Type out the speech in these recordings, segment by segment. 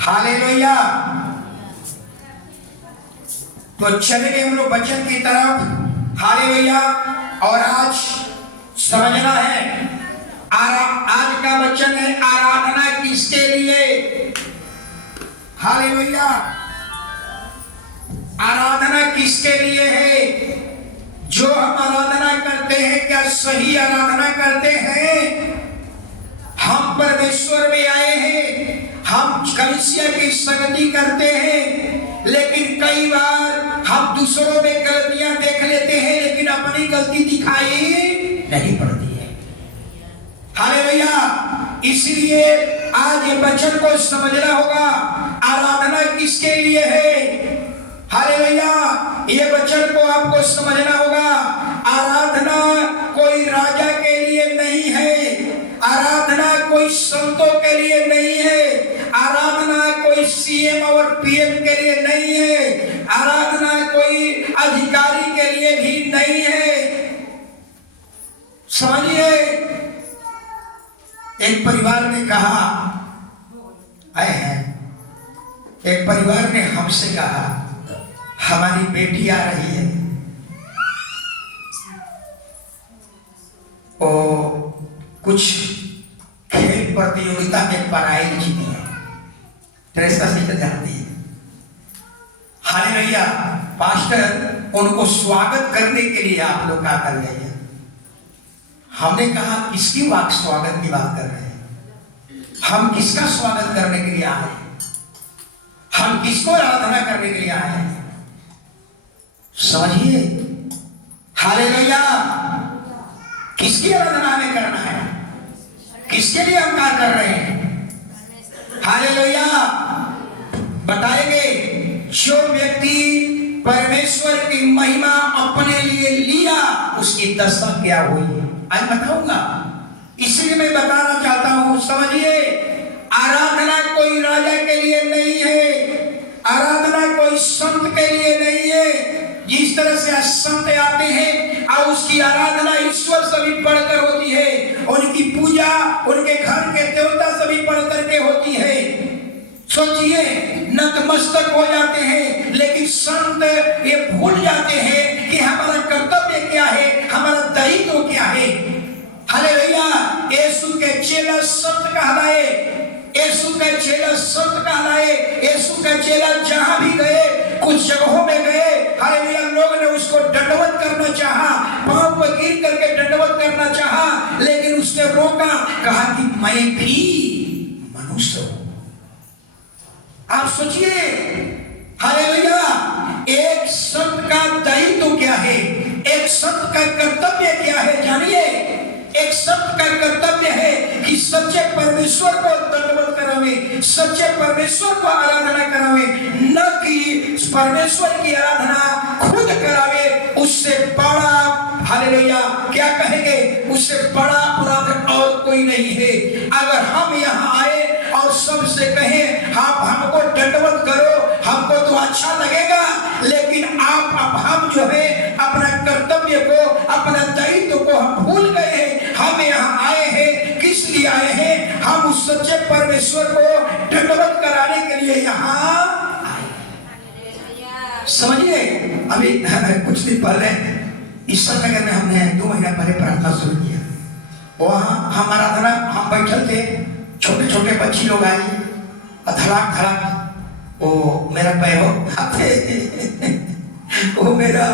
Hallelujah. तो चलेंगे हम लोग वचन की तरफ। हालेलुया। और आज समझना है, आज का वचन है आराधना किसके लिए। हालेलुया। आराधना किसके लिए है? जो हम आराधना करते हैं, क्या सही आराधना करते हैं? हम परमेश्वर में आए हैं, हम कलीसिया की संगति करते हैं, लेकिन कई बार हम दूसरों में गलतियां देख लेते हैं, लेकिन अपनी गलती दिखाई नहीं पड़ती है। हालेलुया। इसलिए आज ये वचन को समझना होगा, आराधना किसके लिए है। हालेलुया। ये वचन को आपको समझना होगा। आराधना कोई राजा के लिए नहीं है, आराधना कोई संतों के लिए नहीं है, आराधना कोई सीएम और पीएम के लिए नहीं है, आराधना कोई अधिकारी के लिए भी नहीं है। समझिए, एक परिवार ने कहा, एक परिवार ने हमसे कहा, हमारी बेटी आ रही है, और कुछ खेल प्रतियोगिता में प्राइज जीती है, ट्रेसा से जाती है। हालेलुया। पास्टर उनको स्वागत करने के लिए आप लोग क्या कर रहे हैं? हमने कहा किसकी स्वागत की बात कर रहे हैं? हम किसका स्वागत करने के लिए आए हैं? हम किसको आराधना करने के लिए आए हैं? समझिए। हालेलुया। किसकी आराधना हमें करना है? किसके लिए हम क्या कर रहे हैं? हालेलुया। बताएंगे, जो व्यक्ति परमेश्वर की महिमा अपने लिए लिया, उसकी दशा क्या हुई, आज बताऊंगा। इसलिए मैं बताना चाहता हूं, समझिए, आराधना कोई राजा के लिए नहीं है, आराधना कोई संत के लिए नहीं है। जिस तरह से संत आते हैं और उसकी आराधना ईश्वर से भी बढ़कर होती है, उनकी पूजा उनके घर के देवता से भी बढ़कर के होती है। सोचिए, नतमस्तक हो जाते हैं, लेकिन संत ये भूल जाते हैं कि हमारा कर्तव्य क्या है, हमारा दायित्व क्या है। हालेलुया। यीशु के चेला संत कहलाए, यीशु का चेला संत कहलाए। यीशु का चेला जहां भी गए, कुछ जगहों में गए, हालेलुया, लोग ने उसको दंडवत करना चाहा, पांव पर गिर करके दंडवत करना चाहा, लेकिन उसने रोका, कहा कि मैं भी मनुष्य हूं। आप सोचिए, हालेलुया, एक संत का दायित्व क्या है, एक संत का कर्तव्य क्या है? जानिए, एक संत का कर्तव्य है कि सच्चे परमेश्वर को दंडवत करावे, सच्चे परमेश्वर को आराधना करावे, न कि परमेश्वर की आराधना खुद करावे। उससे बड़ा, हालेलुया, क्या कहेंगे, उससे बड़ा अपराध और कोई नहीं है। अगर हम यहाँ आए और सबसे कहें आप हमको दंडवत करो, हमको तो अच्छा लगेगा, लेकिन हम जो है अपना कर्तव्य को, अपना दायित्व को हम भूल गए हैं। हम यहाँ आए हैं, किस लिए आए हैं? हम उस सच्चे परमेश्वर को दंडवत कराने के लिए यहाँ आए। समझिए, अभी कुछ दिन पहले ईश्वर नगर में हमने 2 महीना पहले प्रार्थना शुरू किया। वहाँ हम आराधना, हम बैठे थे, छोटे छोटे बच्ची लोग आए, धड़ाक धड़ाक वो मेरा पैर वो मेरा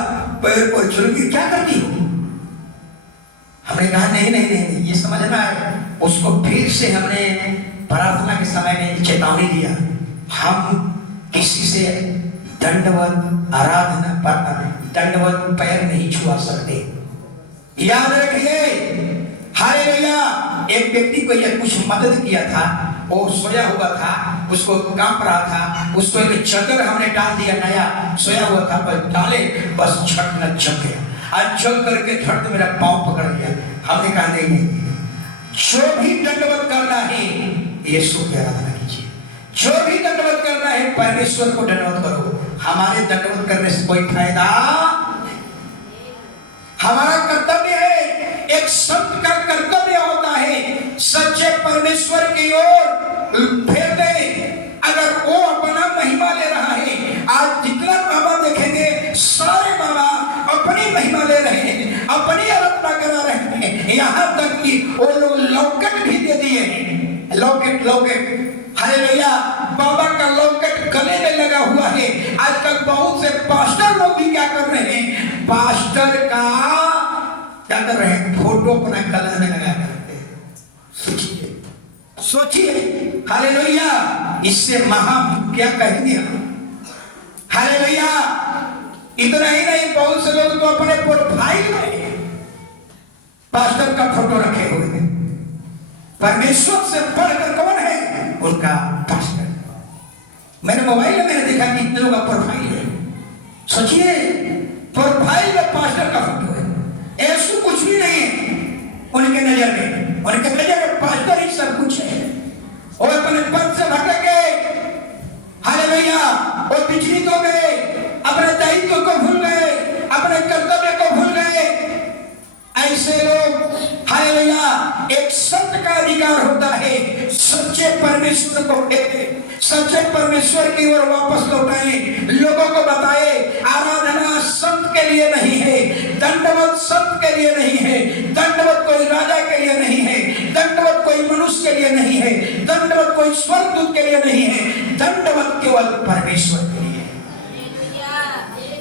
पैर पर छुड़की, क्या करती हो? हमने कहा नहीं नहीं नहीं, ये समझना है। उसको फिर से हमने प्रार्थना के समय में चेतावनी दिया, हम किसी से दंडवत आराधना दंडवत पैर नहीं छुआ सकते। याद रखिए। हालेलुया। एक व्यक्ति को यह कुछ मदद किया था, वो सोया हुआ था, उसको कांप रहा था, उसको एक चादर हमने डाल दिया, नया सोया हुआ था, पर डाले, बस झट न जम गया। आज जम करके झट मेरा पांव पकड़ लिया। हमने कहा नहीं, जो भी दंडवत करना है यीशु की आराधना कीजिए, जो भी दंडवत करना है परमेश्वर को दंडवत करो। हमारे दंडवत करने से कोई फायदा, हमारा कर्तव्य है, एक संत का कर्तव्य होता है फेर दे। अगर वो अपना महिमा ले रहा है, आज जितना बाबा देखेंगे सारे बाबा अपनी महिमा ले रहे हैं, अपनी आराधना करा रहे हैं, यहाँ तक कि वो लोग लॉकेट भी दे दिए हैं। लॉकेट हालेलुया, बाबा का लॉकेट गले में लगा हुआ है। आजकल बहुत से पास्टर लोग भी क्या कर रहे हैं, पास्टर का क्या कर रहे हैं, फोटो अपना गले में लगा करते हैं। सोचिए हालेलुया, इससे महा क्या कहेंगे हम। हालेलुया, इतना ही नहीं, बहुत से लोग तो अपने प्रोफाइल में पास्टर का फोटो रखे हुए हैं। परमेश्वर से बढ़कर कौन है, उनका पास्टर। मैंने मोबाइल में मैंने देखा कितने लोग का प्रोफाइल है। सोचिए प्रोफाइल में पास्टर का फोटो है। ऐसा कुछ भी नहीं है उनके नजर में। उनके नजर में पास्टर ही सब कुछ है। और अपने पद से भटक गए, हालेलुया, और विचलित हो गए, अपने दायित्व को भूल गए, अपने कर्तव्य को भूल गए। ऐसे लोग हालेलुया, एक सत्य का अधिकार होता है, सच्चे परमेश्वर को देखे, सच्चे परमेश्वर की ओर वापस लौटाए, लोगों को बताए आराधना संत के लिए नहीं है, दंडवत संत के लिए नहीं है, दंडवत कोई राजा के लिए नहीं है, दंडवत कोई मनुष्य के लिए नहीं है, दंडवत कोई स्वर्गदूत के लिए नहीं है, दंडवत केवल परमेश्वर के लिए है।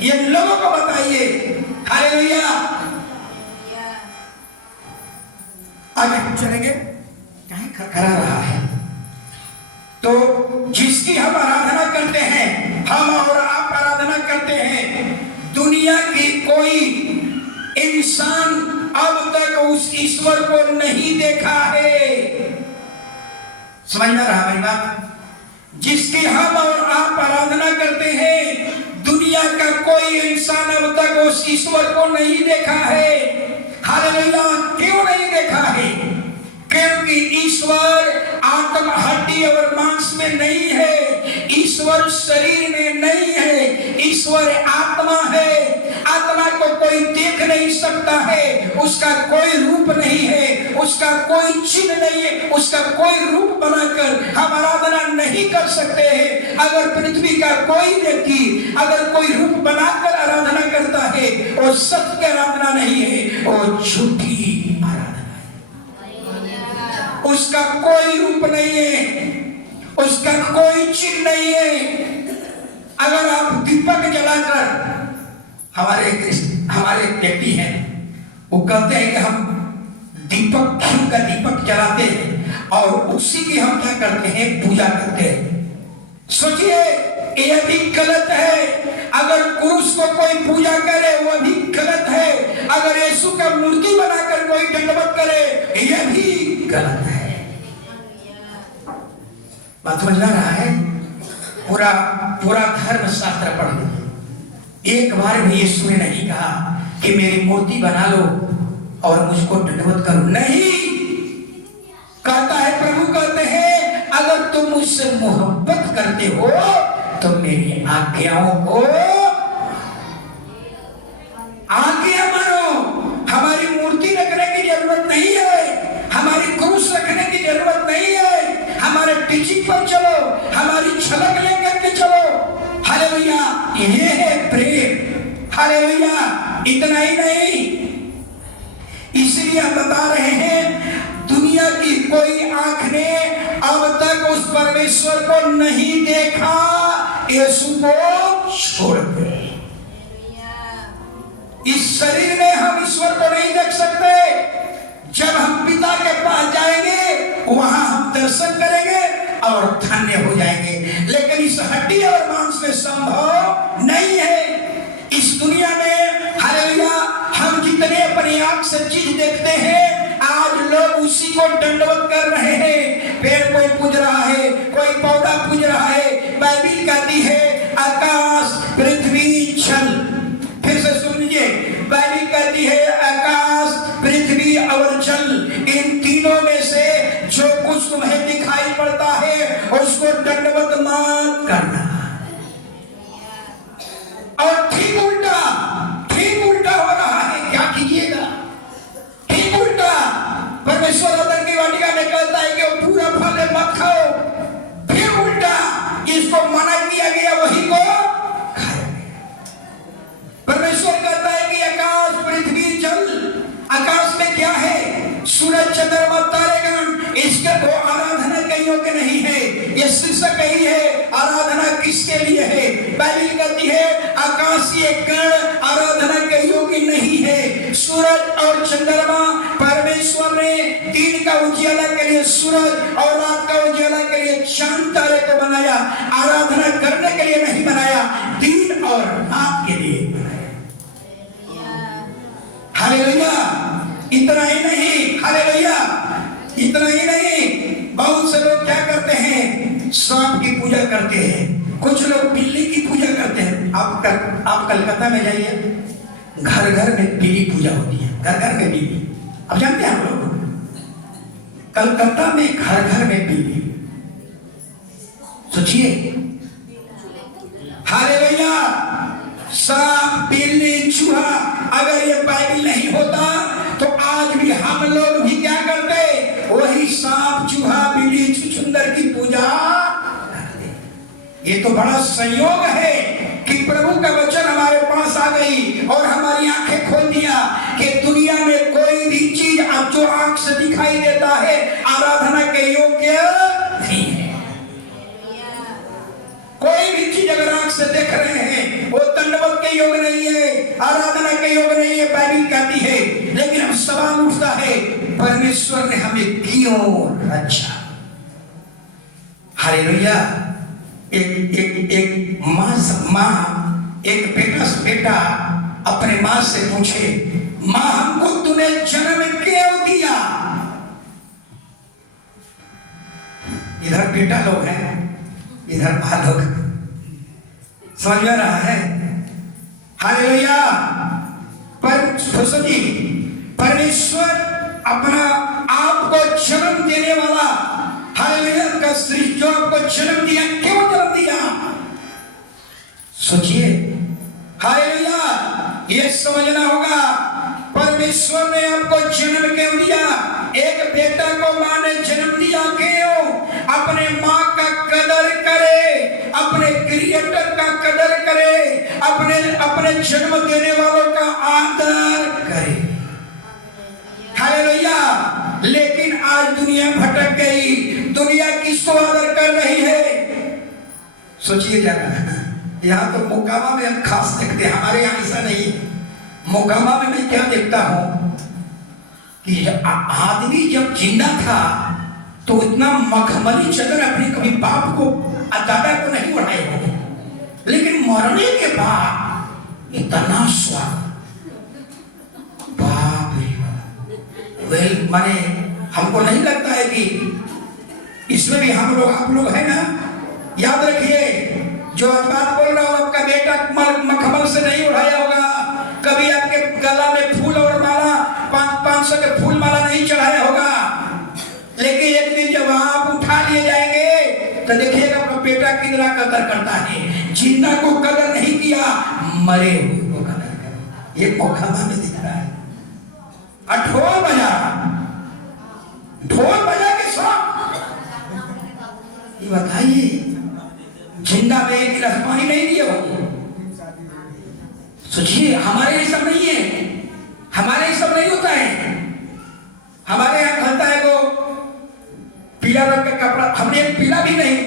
ये लोगों को बताइए। हालेलुया, आगे हम चलेंगे, कहीं खरखरा रहा है। तो जिसकी हम आराधना करते हैं, हम और आप आराधना करते हैं, दुनिया की कोई इंसान अब तक उस ईश्वर को नहीं देखा है। समझ में रहा मेरी बात? जिसकी हम और आप आराधना करते हैं, दुनिया का कोई इंसान अब तक उस ईश्वर को नहीं देखा है। हालेलुया, क्यों नहीं देखा है? क्योंकि ईश्वर आत्मा हड्डी और मांस में नहीं है, ईश्वर शरीर में नहीं है, ईश्वर आत्मा है। आत्मा को कोई देख नहीं सकता है, उसका कोई रूप नहीं है, उसका कोई चिन्ह नहीं है, उसका कोई रूप बनाकर हम आराधना नहीं कर सकते हैं। अगर पृथ्वी का कोई व्यक्ति अगर कोई रूप बनाकर आराधना करता है, वो सत्य की आराधना नहीं है, वो झूठी आराधना है। उसका कोई रूप नहीं है, उसका कोई चिन्ह नहीं है। अगर आप दीपक जलाकर, हमारे व्यक्ति हैं, वो कहते हैं कि हम दीपक, घी का दीपक जलाते हैं और उसी की हम क्या करते हैं, पूजा करते हैं। सोचिए यह भी गलत है। अगर पुरुष को कोई पूजा करे वह भी गलत है। अगर यीशु का मूर्ति बनाकर कोई दंडवत करे यह भी गलत है। बात समझ में रहा है? पूरा धर्म शास्त्र पढ़ लो, एक बार भी यीशु ने नहीं कहा कि मेरी मूर्ति बना लो और मुझको दंडवत करो। नहीं कहता है, प्रभु कहते हैं अगर तुम मुझसे मोहब्बत करते हो तो मेरी आज्ञाओं को आज्ञा मानो। हमारी मूर्ति रखने की जरूरत नहीं है, हमारी क्रूस रखने की जरूरत नहीं है। हमारे टीचिंग पर चलो, हमारी झलक लेकर के चलो। हालेलुया, ये है प्रेम। हालेलुया, इतना ही नहीं, इसलिए हम बता रहे हैं दुनिया की कोई आंख ने अब तक उस परमेश्वर को नहीं देखा, यीशु को छोड़ दे। इस शरीर में हम ईश्वर को नहीं देख सकते। जब हम पिता के पास जाएंगे वहां हम दर्शन करेंगे और धन्य हो जाएंगे, लेकिन इस हड्डी और मांस में संभव नहीं है। इस दुनिया में हालेलुया हम जितने अपनी आंख से चीज देखते हैं, आज लोग उसी को दंडवत कर रहे हैं। पेड़ कोई पूज रहा है, कोई पौधा पूज रहा है। बाइबिल कहती है आकाश, पृथ्वी, जल। फिर से सुन लीजिए, बाइबिल कहती है आकाश, पृथ्वी और जल, इन तीनों में से जो कुछ तुम्हें दिखाई पड़ता है उसको दंडवत मत करना। और ठीक उल्टा हो रहा है, क्या कीजिएगा? ठीक उल्टा। परमेश्वर अदन की वाटिका में कहता है कि वो पूरा फल मत खाओ, चंद्रमा तारेगण इसके को आराधना के योग्य नहीं है। ये शीर्षक ही है, आराधना किसके लिए है? बाइबल कहती है आकाशीय गण आराधना के योग्य नहीं है। सूरज और चंद्रमा परमेश्वर ने दिन का उजियाला के लिए सूरज और रात का उजियाला के लिए चांद तारे को बनाया, आराधना करने के लिए नहीं बनाया, दिन और रात के लिए बनाया। हालेलुया। इतना ही नहीं, हालेलुया, इतना ही नहीं, बहुत से लोग क्या करते हैं? सांप की पूजा करते हैं, कुछ लोग बिल्ली की पूजा करते हैं। आप कलकत्ता में जाइए, घर घर में बिल्ली पूजा होती है, घर घर में बिल्ली। अब जानते हैं आप लोग, कलकत्ता में घर घर में बिल्ली। सोचिए, हालेलुया। सांप, बिल्ली, चूहा, अगर ये बाइबल नहीं होता तो आज भी हम लोग भी क्या करते? वही सांप, चूहा, बिल्ली, छुछुंदर की पूजा करते। ये तो बड़ा संयोग है कि प्रभु का वचन हमारे पास आ गई और हमारी आंखें खोल दिया कि दुनिया में कोई भी चीज अब जो आंख से दिखाई देता है आराधना के योग्य नहीं है। कोई भी चीज अगर आंख से देख रहे हैं वो दंडवत के योग नहीं है, आराधना के योग नहीं है, बाइबल कहती है। लेकिन अब सवाल उठता है, परमेश्वर ने हमें क्यों रचा? हालेलुया। एक माँ एक बेटा अपने माँ से पूछे, माँ हमको तूने जन्म क्यों दिया? इधर बेटा लोग हैं, इधर माँ लोग। समझ में रहा है? हालेलुया। परमेश्वर अपना आपको जन्म देने वाला, हालेलुया, का सृष्टि जो आपको जन्म दिया, क्यों जन्म दिया? सोचिए, हालेलुया। ये समझना होगा, परमेश्वर ने आपको जन्म क्यों दिया? एक बेटा को मां ने जन्म दिया क्यों? अपने मां का कदर करे, अपने क्रिएटर का कदर करे, अपने जन्म देने वालों का आदर करे। हालेलुया। लेकिन आज दुनिया भटक गई, दुनिया किसको आदर कर रही है? सोचिए जरा, यहाँ तो मोकामा में हम खास देखते हैं, हमारे यहाँ ऐसा नहीं। मोकामा में मैं क्या देखता हूँ कि आदमी जब जिंदा था तो इतना मखमली चादर अपने कभी बाप को दादा को नहीं उड़ाए होंगे, लेकिन मरने के बाद इतना स्वाद, बाप रे। माने हमको नहीं लगता है कि इसमें भी हम लोग, आप लोग है ना। याद रखिए, जो आज बात बोल रहा हूं, आपका बेटा मखमल से नहीं उड़ाया होगा, कभी आपके गला में फूल और माला 500 के फूल माला नहीं चढ़ाया होगा। लेकिन एक दिन जब आप उठा लिए जाएंगे तो देखिएगा आपका बेटा कितना कदर करता है। जिंदा को कदर नहीं किया, मरे हुए को कदर कर। ये मोकामा में दिख रहा है। ढोल बजा, ढोल बजा के साथ ये बताइए, जिंदा में एक गिलास पानी नहीं दिया होगा। सोचिए, हमारे ये सब नहीं है, हमारे ये सब नहीं होता है। हमारे यहाँ खलता है वो पीला रंग का कपड़ा, हमने पीला भी नहीं,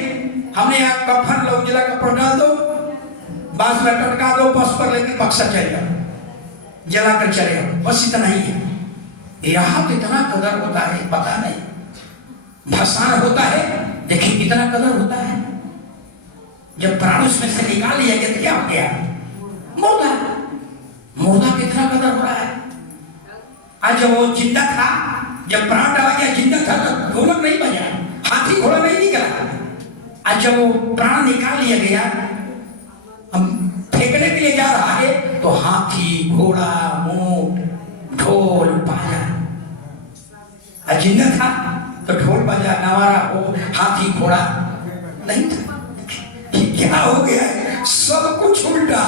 हमने यहाँ कफन लो, उजला कपड़ा डाल दो, बांस में टटका दो, बस पर लेके बक्सा चले जाओ, जलाकर चले जाओ, बस इतना ही है। यहाँ कितना कदर होता है पता नहीं। भसान होता है, देखिए कितना कदर होता है। जब प्राण उसमें से निकाल लिया गया तो क्या हो गया? मुर्दा। मुर्दा कितना कदर हो रहा है। आज जब वो जिंदा था, जब प्राण डाला गया, जिंदा था तो ढोलक नहीं बजा, हाथी घोड़ा नहीं निकला। आज जब वो प्राण निकाल लिया गया, हम फेंकने के लिए जा रहा है तो हाथी, घोड़ा, ऊंट, ढोल, बाजा। आज जिंदा था तो ढोल बाजा, नवारा हो, हाथी, घोड़ा नहीं था। क्या हो गया है? सब कुछ उल्टा,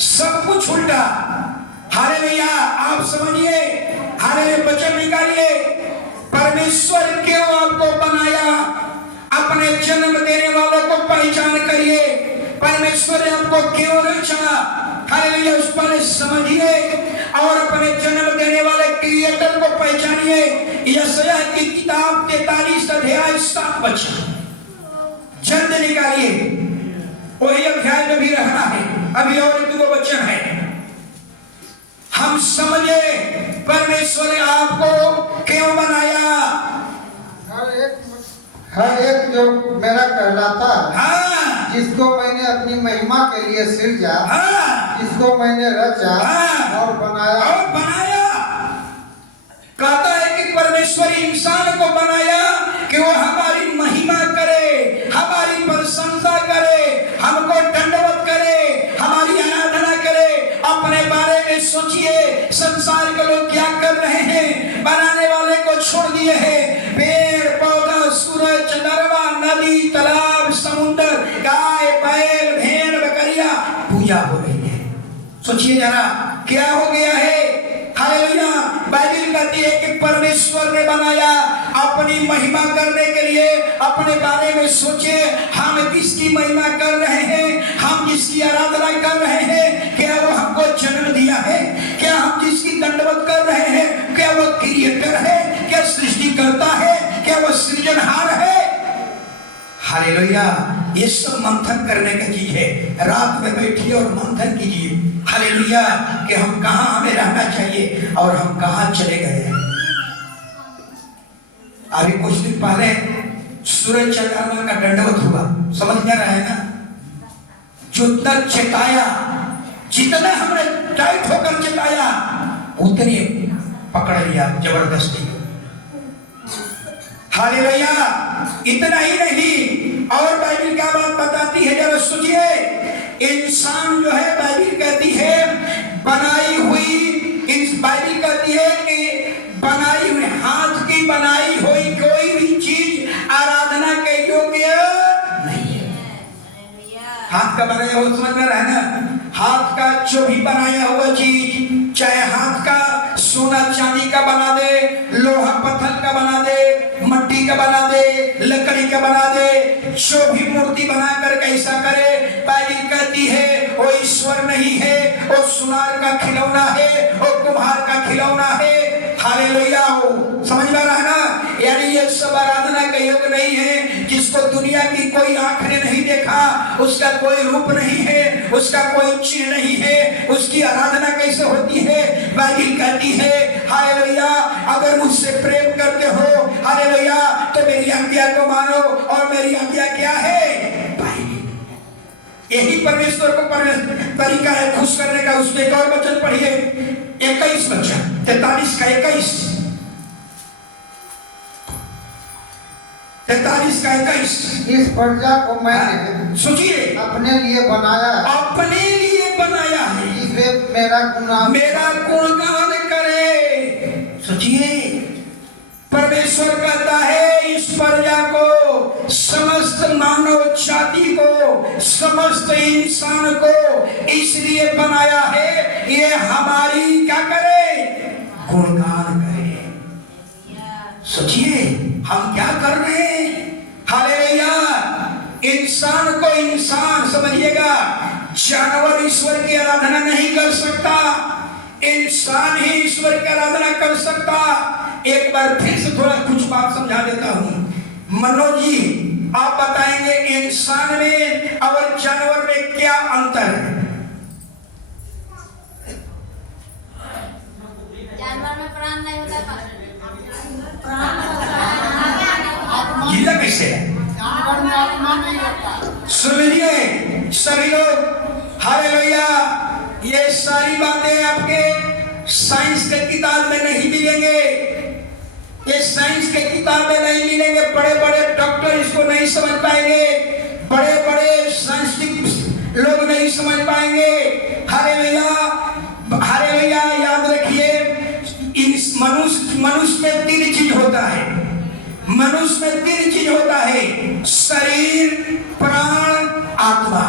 सब कुछ उल्टा। हालेलुया। आप समझिए, हालेलुया, वचन निकालिए। परमेश्वर क्यों आपको बनाया? अपने जन्म देने वालों को पहचान करिए। परमेश्वर ने आपको क्यों रचा? हालेलुया उस पर समझिए और अपने जन्म देने वाले क्रिएटर को पहचानिए। यशायाह की किताब 43 अध्याय 7 वचन जल्द निकालिए, वही अध्याय में भी रहना है। अभी और 2 वचन है। हम समझे परमेश्वर ने आपको क्यों बनाया। हर एक जो मेरा कहलाता है, हाँ, जिसको मैंने अपनी महिमा के लिए सृजा, हाँ, जिसको मैंने रचा हाँ, और बनाया। कहता है कि परमेश्वर इंसान को बनाया कि वो हमारी महिमा करे, हमारी प्रशंसा करे, हमको दंडवत करे, हमारी आराधना करे। अपने बारे में सोचिए, संसार के लोग क्या कर रहे हैं। बनाने वाले को छोड़ दिए हैं। पेड़ पौधा, सूरज, चंद्रमा, नदी, तालाब, समुद्र, गाय बैल भेड़ बकरियां पूजा हो रही है। सोचिए जरा क्या हो गया है। हालेलुया। बाइबल कहती है कि परमेश्वर ने बनाया अपनी महिमा करने के लिए। अपने बारे में सोचे, हम किसकी महिमा कर रहे हैं, हम जिसकी आराधना कर रहे हैं, क्या वो हमको जन्म दिया है, क्या हम जिसकी दंडवत कर रहे हैं, क्या वो क्रिएटर है, क्या सृष्टि करता है, क्या वो सृजनहार है। हालेलुया। ये सब मंथन करने की चीज है। रात में बैठिए और मंथन कीजिए। हालेलुया कि हम कहां हमें रहना चाहिए और हम कहां चले गए हैं। अभी कुछ दिन पहले सूरज चंद्रमा का दंडवत हुआ, समझ में रहा है ना। जितना चेताया, जितना हमने टाइट होकर चेताया, उतनी पकड़ लिया जबरदस्ती। हालेलुया। इतना ही नहीं, और बाइबल क्या बात बताती है जरा सुनिए। इंसान जो है, बाइबल कहती है बनाई हुई, बाइबल कहती है कि बनाई हुई, हाथ की बनाई हुई कोई भी चीज आराधना के योग्य नहीं है। हाथ का बनाया हुआ समझ में रहा है ना। हाथ का जो भी बनाया हुआ चीज, चाहे हाथ का सोना चांदी का बना दे, लोहा पत्थर का बना दे, मट्टी का बना दे, लकड़ी का बना दे, जो भी मूर्ति बना कर कैसा करे, बाइबल कहती है वो ईश्वर नहीं है, वो सुनार का खिलौना है, वो कुम्हार का खिलौना है। हालेलुया। समझ में रहा ना। यानी ये सब आराधना का योग नहीं है। जिसको दुनिया की कोई आंख ने नहीं देखा, उसका कोई रूप नहीं है, उसका कोई चिन्ह नहीं है, उसकी आराधना कैसे होती है। बाइबल कहती है हालेलुया, अगर मुझसे प्रेम करते हो हालेलुया तो मेरी आज्ञा को मानो। और मेरी आज्ञा क्या है? यही परमेश्वर को तरीका है खुश करने का। उसमें एक और वचन पढ़िए, 21 वचन 43 का 21, 43 का 21। इस प्रजा को मैंने सोचिए अपने लिए बनाया, अपने लिए बनाया है कि वे मेरा गुणगान करे। सोचिए, परमेश्वर कहता है इस प्रजा को, समस्त मानव जाति को, समस्त इंसान को इसलिए बनाया है ये हमारी क्या करे? गुणगान करे। सोचिए हम क्या कर रहे हैं। हालेलुया। इंसान को इंसान समझिएगा। जानवर ईश्वर की आराधना नहीं कर सकता, इंसान ही ईश्वर की आराधना कर सकता। एक बार फिर से थोड़ा कुछ बात समझा देता हूं। मनोज जी आप बताएंगे इंसान में और जानवर में क्या अंतर है? जानवर में प्राण नहीं होता, जिंदा कैसे है? जानवर में आत्मा नहीं होता। सुन लीजिए सभी लोग। हालेलुया। ये सारी बातें आपके साइंस के किताब में नहीं मिलेंगे। ये साइंस के किताब में नहीं मिलेंगे। बड़े बड़े डॉक्टर इसको नहीं समझ पाएंगे, बड़े बड़े साइंटिस्ट लोग नहीं समझ पाएंगे। हालेलुया। हालेलुया। याद रखिए, इस मनुष्य में 3 चीज होता है। मनुष्य में 3 चीज होता है, शरीर, प्राण, आत्मा।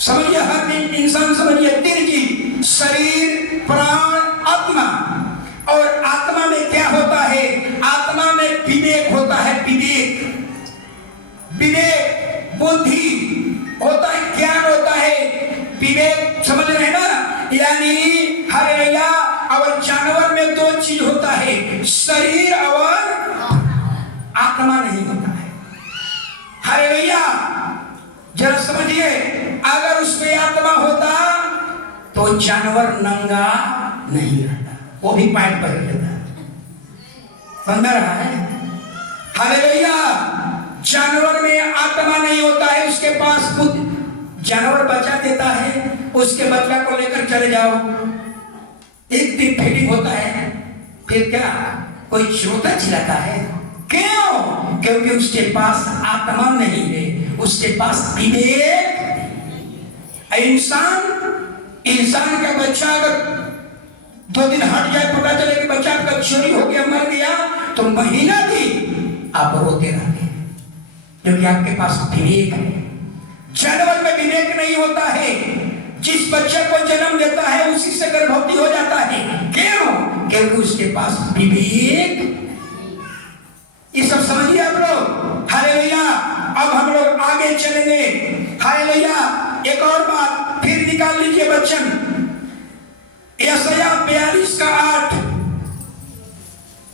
समझिए, हर इंसान समझिए 3 चीज, शरीर, प्राण, आत्मा। और आत्मा में क्या होता है? आत्मा में विवेक होता है। विवेक बुद्धि होता है, ज्ञान होता है। विवेक यानी हालेलुया। और जानवर में दो चीज होता है, शरीर और आत्मा नहीं होता है। हालेलुया। जरा समझिए, अगर उसमें आत्मा होता तो जानवर नंगा नहीं रहता, वो भी पैंट पहन लेता। समझ रहा है? हालेलुया। जानवर में आत्मा नहीं होता है, उसके पास खुद जानवर बच्चा देता है, उसके बच्चा को लेकर चले जाओ, एक दिन फीडिंग होता है, फिर क्या कोई चोता चिल्लाता है? क्यों? क्योंकि उसके पास आत्मा नहीं है, उसके पास विवेक। इंसान का बच्चा अगर 2 दिन हट जाए, पता चले कि बच्चा का चोरी हो गया, मर गया, तो महीना भी आप रोते रहते हैं, क्योंकि आपके पास विवेक है। जानवर में विवेक नहीं होता है, जिस बच्चे को जन्म देता है उसी से गर्भवती हो जाता है। क्यों? क्योंकि उसके पास विवेक। ये सब समझिए आप लोग। हालेलुया। अब हम लोग आगे चलेंगे। हालेलुया। एक और बात फिर निकाल लीजिए वचन, यशायाह 42:8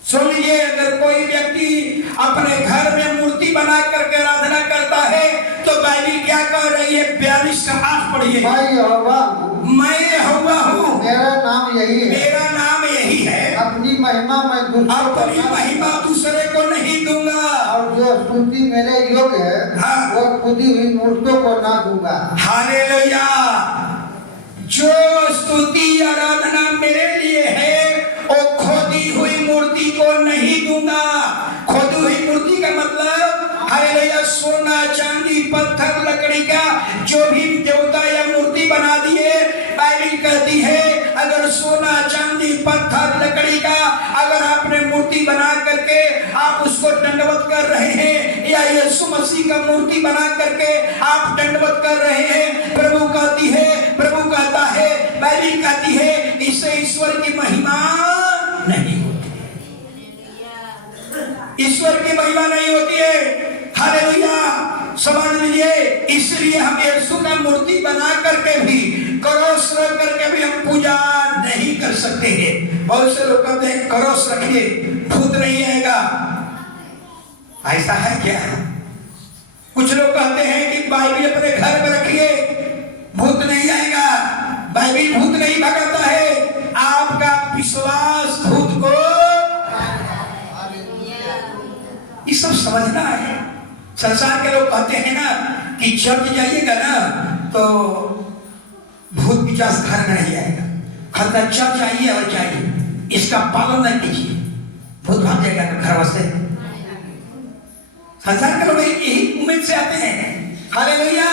सुन लीजिए। अगर कोई व्यक्ति अपने घर में मूर्ति बना करके आराधना करता है तो बाइबल क्या कह रही है? 42:8 पढ़िए। मैं यहोवा हूँ, मैं यहोवा हूँ, मेरा नाम यही है, मेरा नाम यही है, अपनी महिमा मैं दूसरों को अपनी महिमा दूसरे को नहीं दूंगा, और जो स्तुति मेरे योग्य है हाँ। वह खुदी हुई मूर्तों को ना दूंगा। हालेलुया। जो स्तुति आराधना मेरे लिए है वो खोदी हुई मूर्ति को नहीं दूंगा। खोदी हुई मूर्ति का मतलब हालेलुया, सोना चांदी पत्थर लकड़ी का जो भी देवता या मूर्ति बना दिए, बाइबल कहती है अगर सोना चांदी पत्थर लकड़ी का अगर आपने मूर्ति बना करके आप उसको दंडवत कर रहे हैं, या यीशु मसीह का मूर्ति बना करके आप दंडवत कर रहे हैं, प्रभु कहती है, प्रभु कहता है, बाइबल कहती है, इससे ईश्वर की महिमा नहीं होती है। ईश्वर की महिमा नहीं होती है। हालेलुया। समझ लीजिए, इसलिए हम यीशु का मूर्ति बना करके भी, क्रॉस रख करके भी हम पूजा नहीं कर सकते हैं। बहुत से लोग कहते हैं क्रॉस रखिए भूत नहीं आएगा, ऐसा है क्या? कुछ लोग कहते हैं कि बाइबल अपने घर में रखिए भूत नहीं आएगा। बाइबल भूत नहीं भगाता है, आपका विश्वास भूत को। ये सब समझना है। संसार के लोग कहते हैं ना कि चर्च जाइएगा ना तो भूत पिशाच घर में नहीं आएगा, खतरा चर्च आइए और जाइए, इसका पालन नहीं कीजिए, भूत भाग जाएगा घर से। संसार के लोग यही उम्मीद से आते हैं। हालेलुया।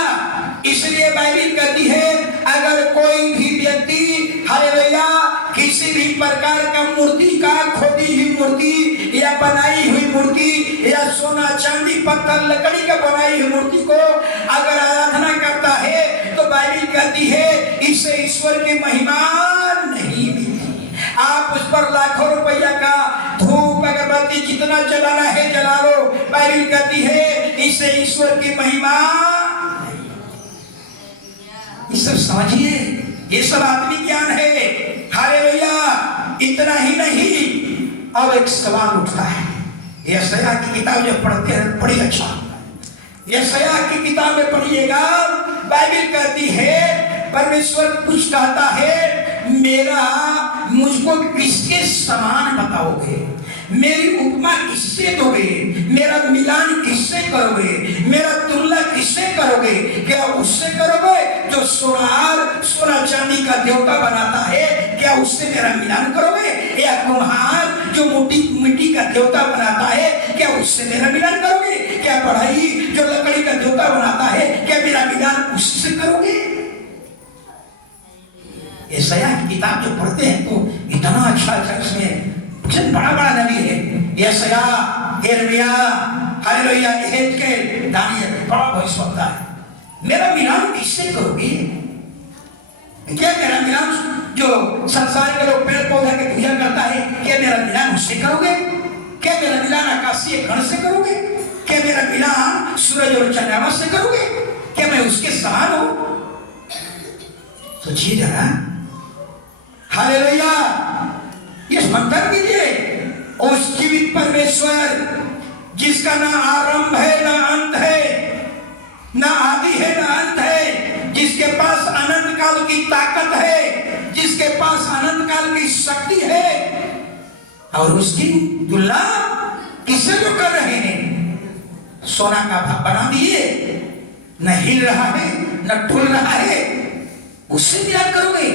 इसलिए बाइबल कहती है अगर कोई भी व्यक्ति हालेलुया किसी भी प्रकार का मूर्ति का, खोदी हुई मूर्ति या बनाई हुई मूर्ति या सोना चांदी पत्थर लकड़ी का बनाई हुई मूर्ति को अगर आराधना करता है तो बाइबल कहती है इससे ईश्वर की महिमा नहीं मिलती। आप उस पर लाखों रुपया का धूप अगरबत्ती जितना जलाना है जला लो, बाइबल कहती है इससे ईश्वर की महिमा। ये सब समझिए, ये सब आत्मिक ज्ञान है। हालेलुया। इतना ही नहीं, अब एक सवाल उठता है। यशायाह की किताब जब पढ़ते हैं बड़ी अच्छा होता है। यशायाह की किताब में पढ़िएगा, बाइबल कहती है परमेश्वर कुछ कहता है मेरा मुझको किसके समान बताओगे, मेरी उपमा किससे दोगे, मेरा मिलान किससे करोगे, मेरा तुलना किससे करोगे? क्या उससे करोगे जो सोना चांदी का देवता बनाता है, क्या उससे मेरा मिलान करोगे? या कुम्हार जो मिट्टी का देवता बनाता है, क्या उससे मेरा मिलान करोगे? क्या बढ़ई जो लकड़ी का देवता बनाता है, क्या मेरा मिलान उससे करोगे? यशायाह की किताब जो पढ़ते हैं तो इतना अच्छा इसमें बड़ा बड़ा नबी है। यशायाह, यिर्मयाह, हालेलुया, यहेजकेल, दानियल, बड़ा भविष्यवक्ता है। मेरा मिलान किससे करोगे? क्या मेरा मिलान जो संसार के लोग पेड़ पौधा की पूजा करता है, क्या मेरा मिलान उससे करोगे? क्या मेरा मिलान आकाशीय गण से करोगे? क्या मेरा मिलान सूरज और चंद्रमा से करोगे? क्या मैं उसके समान हूं? सोचिए जरा, हालेलुया। ये मंथन कीजिए, उस जीवित परमेश्वर जिसका ना आरंभ है ना अंत है, ना आदि है ना अंत है, जिसके पास अनंत काल की ताकत है, जिसके पास अनंत काल की शक्ति है, और उसकी तुलना किससे जो कर रहे हैं? सोना का भाव बना दिए, न हिल रहा है न ठुल रहा है, उससे मिला करोगे।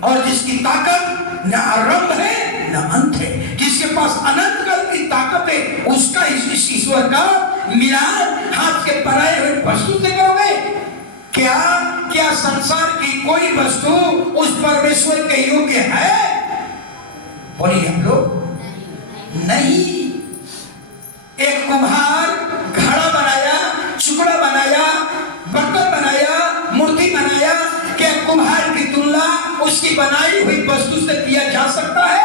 और जिसकी ताकत न आरंभ है न अंत है, जिसके पास अनंत काल की ताकत है, उसका इस ईश्वर का मिलान हाथ के बनाए हुए वस्तु से करोगे? क्या संसार की कोई वस्तु उस परमेश्वर के योग्य है? बोलिए हम लोग नहीं। एक कुम्हार घड़ा बनाया, टुकड़ा बनाया, बर्तन बनाया, मूर्ति बनाया, क्या कुम्हार की तुलना उसकी बनाई हुई वस्तु से किया जा सकता है?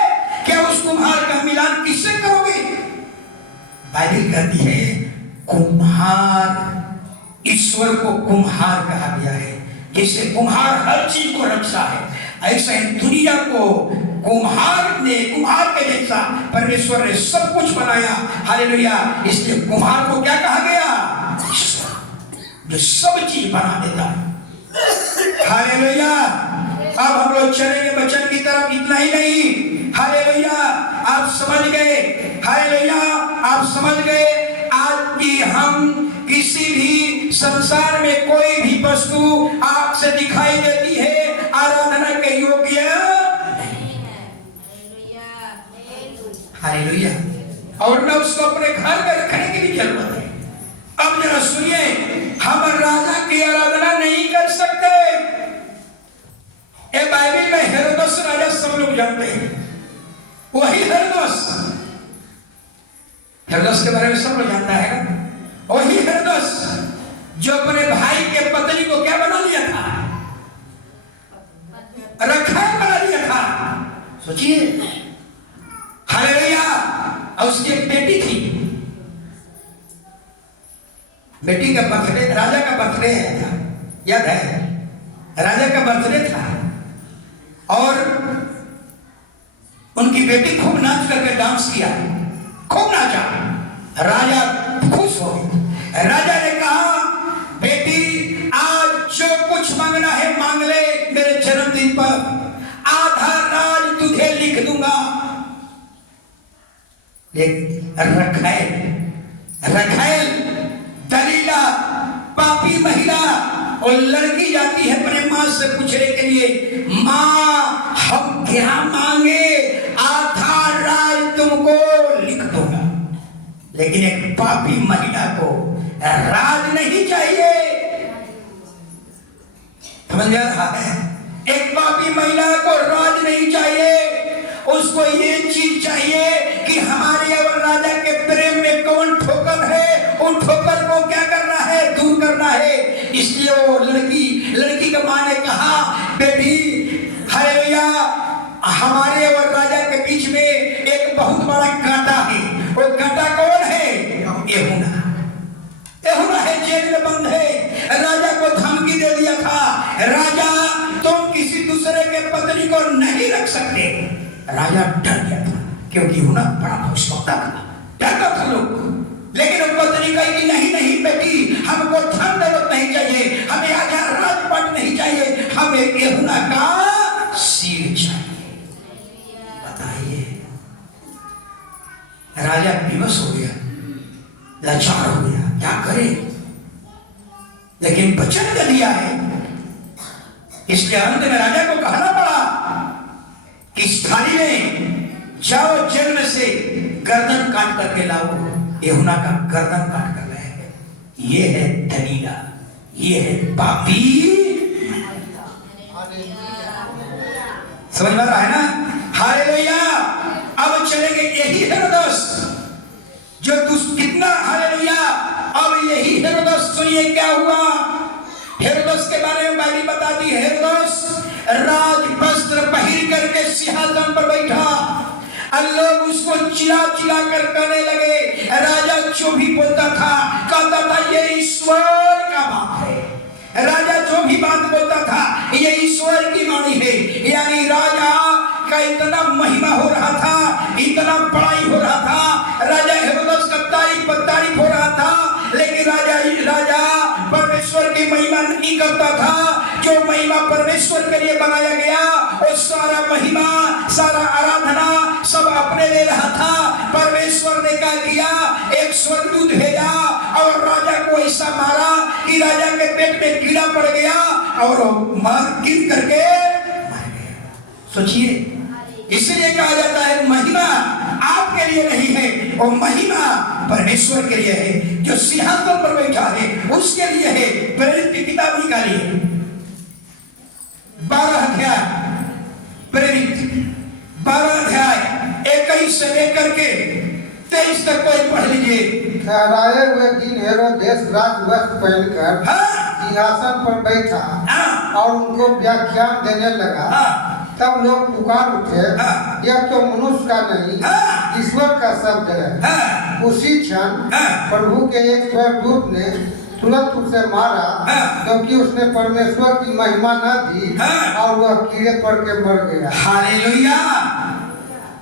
क्या उस कुम्हार का मिलान किससे करोगे? बाइबल कहती है कुम्हार, ईश्वर को कुम्हार कहा गया है। जैसे कुम्हार हर चीज को रचता है, ऐसे दुनिया को कुम्हार के जैसा परमेश्वर ने सब कुछ बनाया। हालेलुया। इसलिए कुम्हार को क्या कहा गया? जो सब चीज बना देता है। हालेलुया। अब हम लोग चलेंगे वचन की तरफ, इतना ही नहीं। हालेलुया। आप समझ गए? हालेलुया। आप समझ गए आज की हम किसी भी संसार में कोई भी वस्तु आंख से दिखाई देती है, आराधना के योग्य नहीं है। हालेलुया। और न उसको अपने घर में रखने की भी जरूरत है। अब जरा सुनिए, हम राजा की आराधना नहीं कर सकते। ये बाइबल में हेरोदस राजा सब लोग जानते हैं, वही हेरोदस के बारे में सब लोग जानता है ना? वही हेरोदस जो अपने भाई के पत्नी को क्या बना लिया था? रखैल बना लिया था। सोचिए। हालेलुया। और उसकी एक बेटी थी, बेटी का बर्थडे, राजा का बर्थडे था, याद है? राजा का बर्थडे था और उनकी बेटी खूब नाच करके डांस किया, खूब नाचा। राजा खुश हो गए। राजा ने कहा बेटी आज जो कुछ मांगना है मांग ले, मेरे जन्मदिन पर आधा राज तुझे लिख दूंगा। रखैल दलीला पापी महिला, और लड़की जाती है अपने माँ से पूछने के लिए, माँ हम क्या मांगे? आधा राज तुमको लिख दूंगा। लेकिन एक पापी महिला को राज नहीं चाहिए। समझ में आ रहा है? एक पापी महिला को राज नहीं चाहिए, उसको ये चीज चाहिए कि हमारे और राजा के प्रेम में कौन ठोकर है, उन ठोकर को क्या करना है? दूर करना है। इसलिए वो लड़की का माँ ने कहा बेटी हालेलुया, हमारे और राजा के बीच में एक बहुत बड़ा कांटा है। वो कांटा कौन है? यहूदा है, जेल में बंद है। राजा को धमकी दे दिया था, राजा तुम किसी दूसरे के पत्नी को नहीं रख सकते। राजा डर गया था क्योंकि यहूदा बड़ा भविष्यवक्ता था, डरता था लोग। लेकिन वो पत्नी कही कि नहीं बेटी, हमको धन दौलत नहीं चाहिए, हमें आजा राजपाट नहीं चाहिए, हमें यहूदा का सिर चाहिए। बताइए। राजा विवश हो गया, लाचार हो गया, क्या करे? लेकिन वचन दे दिया है, इसके अंत में राजा को कहना पड़ा कि इस थाली में जाओ जेल में से गर्दन काट करके लाओ। यहूदा का गर्दन काट कर लाए हैं। ये है दलीला, ये है पापी। समझ में आ रहा है ना? हालेलुया। अब चलेंगे, यही हेरोदस जो कितना, हालेलुया। अब यही हेरोदस, सुनिए क्या हुआ। हेरोदस के बारे में बाइबल बताती है, हेरोदस राज वस्त्र पहन करके सिंहासन पर बैठा और लोग उसको चिल्ला कर कहने लगे। राजा जो भी बोलता था कहता था ये ईश्वर का बात है। राजा जो भी बात बोलता था ये ईश्वर की वाणी है। यानी राजा का इतना महिमा हो रहा था, इतना बड़ाई हो रहा था, राजा हेरोदेस का तारीफ हो रहा था, लेकिन राजा परमेश्वर की महिमा नहीं करता था। जो महिमा परमेश्वर के लिए बनाया गया वो सारा महिमा, सारा आराधना सब अपने ले रहा था। परमेश्वर ने क्या किया, एक स्वर्गदूत भेजा और राजा को ऐसा मारा कि राजा के पेट में कीड़ा पड़ गया और गिर करके मर गया। सोचिए, इसलिए कहा जाता है महिमा आपके लिए नहीं है, वो महिमा परमेश्वर के लिए है जो सिंहासन पर बैठा है, उसके लिए है। प्रेरित की किताब निकालिए 12 अध्याय, प्रेरित 12 अध्याय 21 से लेकर के 23 तक कोई पढ़ लीजिए। ठहराए हुए दिन हेरोदेस राजवस्त्र पहनकर सिंहासन पर बैठा और उनको व्याख्यान देने लगा। तब लोग पुकार उठे, यह तो मनुष्य का नहीं ईश्वर का शब्द है। उसी क्षण प्रभु के एक स्वर्गदूत ने तुरंत उसे मारा, क्योंकि उसने परमेश्वर की महिमा न दी और वह कीड़े पड़ के मर गया। हालेलुया।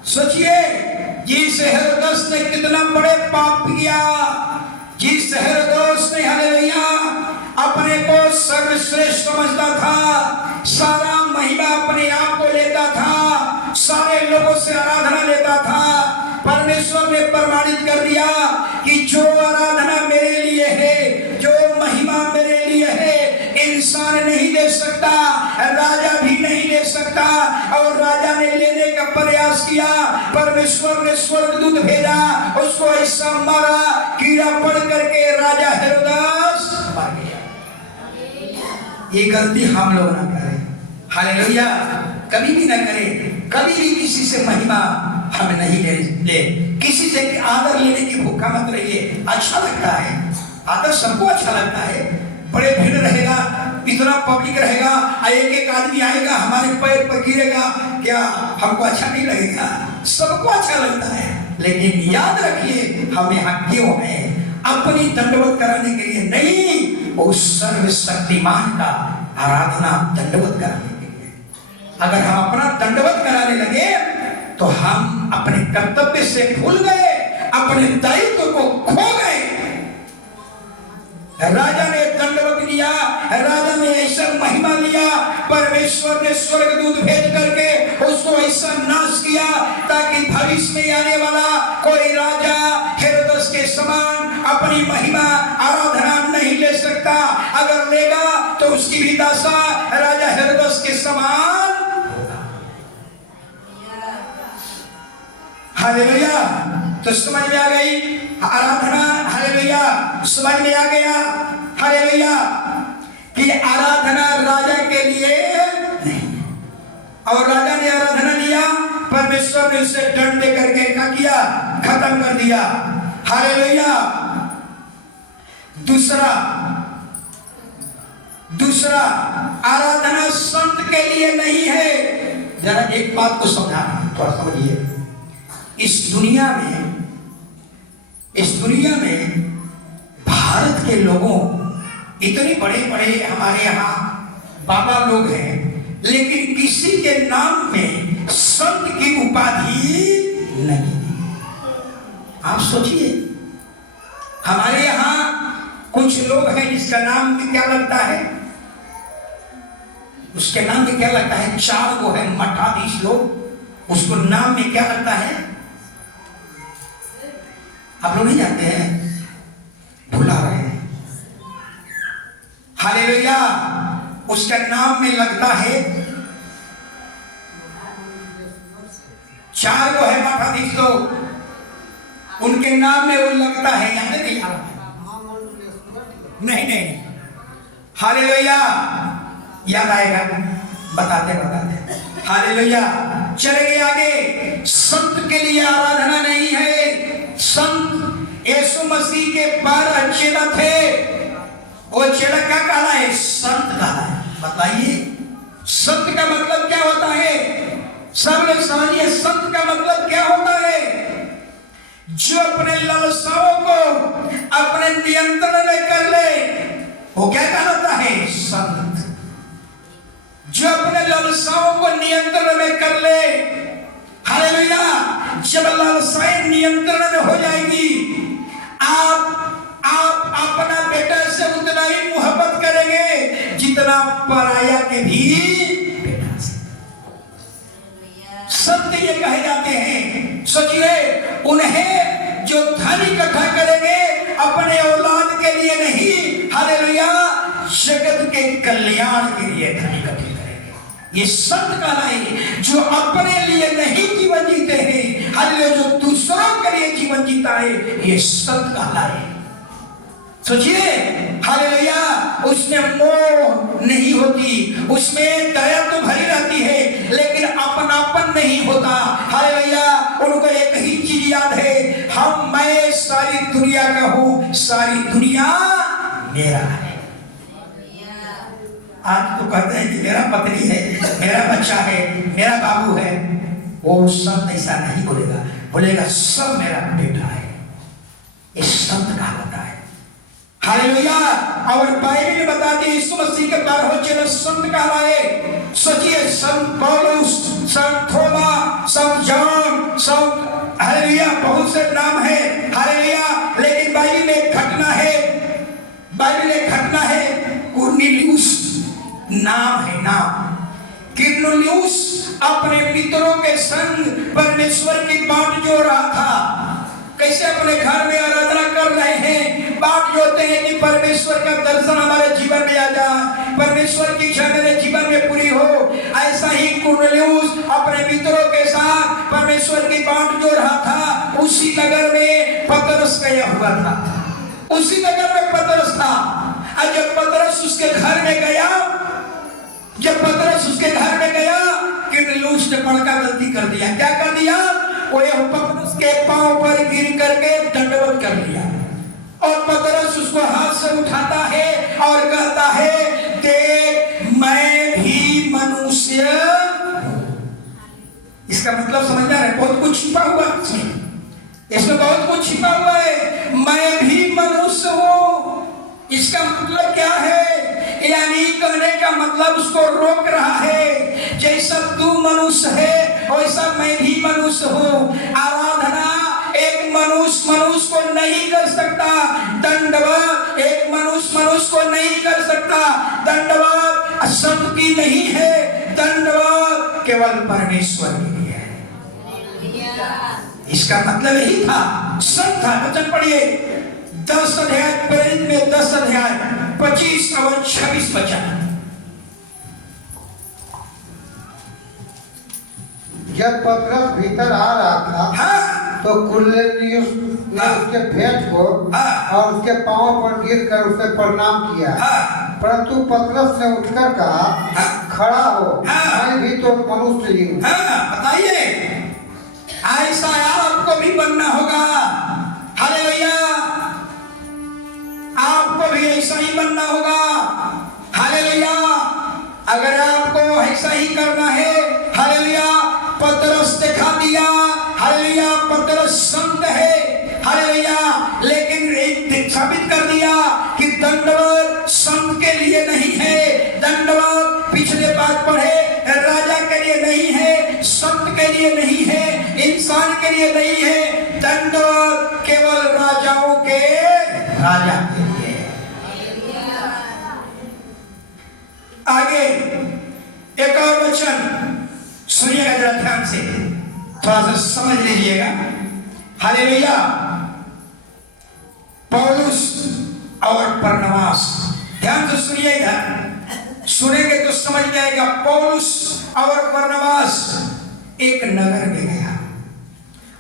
सोचिए, जिस हेरोदेस ने कितना बड़े पाप किया, जिस हेरोदेस ने हालेलुया अपने को सर्वश्रेष्ठ समझता था, सारा महिमा अपने आप को लेता था, सारे लोगों से आराधना लेता था। परमेश्वर ने प्रमाणित कर दिया कि जो आराधना मेरे लिए है, जो महिमा मेरे लिए है, इंसान नहीं ले सकता, राजा भी नहीं ले सकता। और राजा ने लेने का प्रयास किया, परमेश्वर ने स्वर्गदूत भेजा, उसको ऐसा मारा, कीड़ा पड़ करके राजा हेरोदेस मर गया। ये गलती हम लोग ना करें, हालेलुया, कभी भी ना करें। कभी भी किसी से महिमा हम नहीं ले, किसी से आदर लेने की भूखा मत रहिए। अच्छा लगता है आदर, सबको अच्छा लगता है। बड़े भीड़ रहेगा, इतना पब्लिक रहेगा, एक एक आदमी आएगा हमारे पैर पर गिरेगा, क्या हमको अच्छा नहीं लगेगा? सबको अच्छा लगता है, लेकिन याद रखिए हम यहाँ क्यों हैं? अपनी दंडवत कराने के लिए नहीं, उस सर्वशक्तिमान का आराधना दंडवत कराने के लिए। अगर हम अपना दंडवत कराने लगे तो हम अपने कर्तव्य से भूल गए, अपने दायित्व को खो गए। राजा ने दंडवत लिया, राजा ने ऐसा महिमा लिया, परमेश्वर ने स्वर्गदूत भेज करके उसको ऐसा नाश किया ताकि भविष्य में आने वाला कोई राजा हेरोदेस के समान अपनी महिमा आराधना नहीं ले सकता। अगर लेगा तो उसकी भी दशा राजा हेरोदेस के समान होगा। हालेलुया। तो समझ में आ गई आराधना, हालेलुया, समझ में आ गया हालेलुया कि आराधना राजा के लिए नहीं। और राजा ने आराधना लिया, परमेश्वर ने उसे दंड दे करके क्या किया, खत्म कर दिया। हालेलुया। दूसरा आराधना संत के लिए नहीं है। जरा एक बात को समझाना, थोड़ा समझिए। इस दुनिया में भारत के लोगों, इतने बड़े बड़े हमारे यहाँ बाबा लोग हैं, लेकिन किसी के नाम में संत की उपाधि नहीं। आप सोचिए, हमारे यहाँ कुछ लोग हैं जिसका नाम में क्या लगता है, उसके नाम में क्या लगता है, 4 वो है मठाधीश लोग, उसको नाम में क्या लगता है, आप लोग नहीं जानते हैं, भुला रहे हैं। हालेलुया। उसका नाम में लगता है 4 वो है मठाधीश लोग, उनके नाम में वो लगता है, याद नहीं आ रहा? नहीं। हालेलुया, याद आएगा, बताते। हालेलुया। चलेंगे आगे। संत के लिए आराधना नहीं है। संत यीशु मसीह के 12 चेला थे, वो चेला क्या कहला है, संत कहला है। बताइए संत का मतलब क्या होता है? सब लोग समझिए, संत का मतलब क्या होता है? जो अपने लालसाओं को अपने नियंत्रण में कर ले, वो क्या कहलाता है, संत। जो अपने लालसाओं को नियंत्रण में कर ले, हालेलुया। जब लालसाएं नियंत्रण में हो जाएगी, आप अपना बेटा से उतना ही मोहब्बत करेंगे जितना पराया के भी बेटा से। सत्य ये कहे जाते हैं, सोचिए, उन्हें जो धन इकट्ठा करेंगे अपने औलाद के लिए नहीं, हालेलुया, जगत के कल्याण के लिए धन इकट्ठे करेंगे। ये संत कहलाए जो अपने लिए नहीं जीवन जीते हैं, हालेलुया, जो दूसरों के लिए जीवन जीता है, ये संत कहलाए। सोचिए, हालेलुया, उसमें मोह नहीं होती, उसमें दया तो भरी रहती है, लेकिन अपनापन नहीं होता। हालेलुया, उनको एक ही चीज याद है, मैं सारी दुनिया का हूं, सारी दुनिया मेरा है। आज तो कहते हैं कि मेरा पत्नी है, मेरा बच्चा है, मेरा बाबू है, वो सब ऐसा नहीं बोलेगा, बोलेगा सब मेरा बेटा है। ये संत कहलाता है। हालेलुया। और बाइबल में बताती है यीशु मसीह के 12 चेले संत कहलाए। सोचिए, संत पौलुस, संत थोमा, संत जॉन, संत, हालेलुया, बहुत से नाम है, हालेलुया, लेकिन बाइबल में एक घटना है, बाइबल में एक घटना है, कुरनेलियुस नाम है, नाम। कुरनेलियुस अपने मित्रों के संग परमेश्वर की बाट जोड़ रहा था। कैसे अपने घर में आराधना कर रहे हैं, बाट जोड़ते हैं कि परमेश्वर का दर्शन हमारे जीवन में आ जाए, परमेश्वर की इच्छा मेरे जीवन में पूरी हो। ऐसा ही कुरनेलियुस अपने मित्रों के साथ परमेश्वर की बाट जोड़ रहा था। उसी नगर में पतरस गया हुआ था, उसी नगर में पतरस था। और जब पतरस उसके घर में गया, जब पतरस उसके घर में गया, कुरनेलियुस ने बड़का गलती कर दिया। क्या कर दिया? वो पतरस के पांव पर गिर करके दंडवत कर लिया, और पतरस उसको हाथ से उठाता है और कहता है, देख मैं भी मनुष्य हूं। इसका मतलब समझ रहे हैं? बहुत कुछ छिपा हुआ इसमें बहुत कुछ छिपा हुआ है। मैं भी मनुष्य हूं, इसका मतलब क्या है? यानी कहने का मतलब उसको रोक रहा है, जैसा तू मनुष्य है वैसा मैं भी मनुष्य हूँ। आराधना एक मनुष्य को नहीं कर सकता, दंडवत एक मनुष्य को नहीं कर सकता। दंडवत संत की नहीं है, दंडवत केवल परमेश्वर के लिए है। इसका मतलब यही था। संत था, वचन पढ़िए 10 अध्याय प्रेरित में 10 अध्याय 25 और 26 वचन। जब पतरस भीतर आ रहा था, तो कुरनेलियुस ने उसके भेंट को और उसके पांव पर गिरकर उसे प्रणाम किया। परंतु पतरस ने उठकर कहा, खड़ा हो, मैं भी तो मनुष्य ही हूँ। बताइए, ऐसा आपको भी बनना होगा। हालेलुया, आपको भी ऐसा ही बनना होगा। हालेलुया, अगर आपको ऐसा ही करना है, हालेलुया, पतरस दिखा दिया, हालेलुया, पतरस संत है, हालेलुया, लेकिन एक साबित कर दिया कि दंडवत संत के लिए नहीं है, दंडवत पिछले बात पढ़े राजा के लिए नहीं है, संत के लिए नहीं है, इंसान के लिए नहीं है। दंडवत केवल राजाओं के राजा के लिए। आगे एक और वचन सुनिएगा जरा ध्यान से, थोड़ा सा समझ लीजिएगा। हालेलुया, पौलुस और बरनबास, ध्यान से सुनिएगा, सुनेंगे तो समझ जाएगा। पौलुस और बरनबास एक नगर में गया,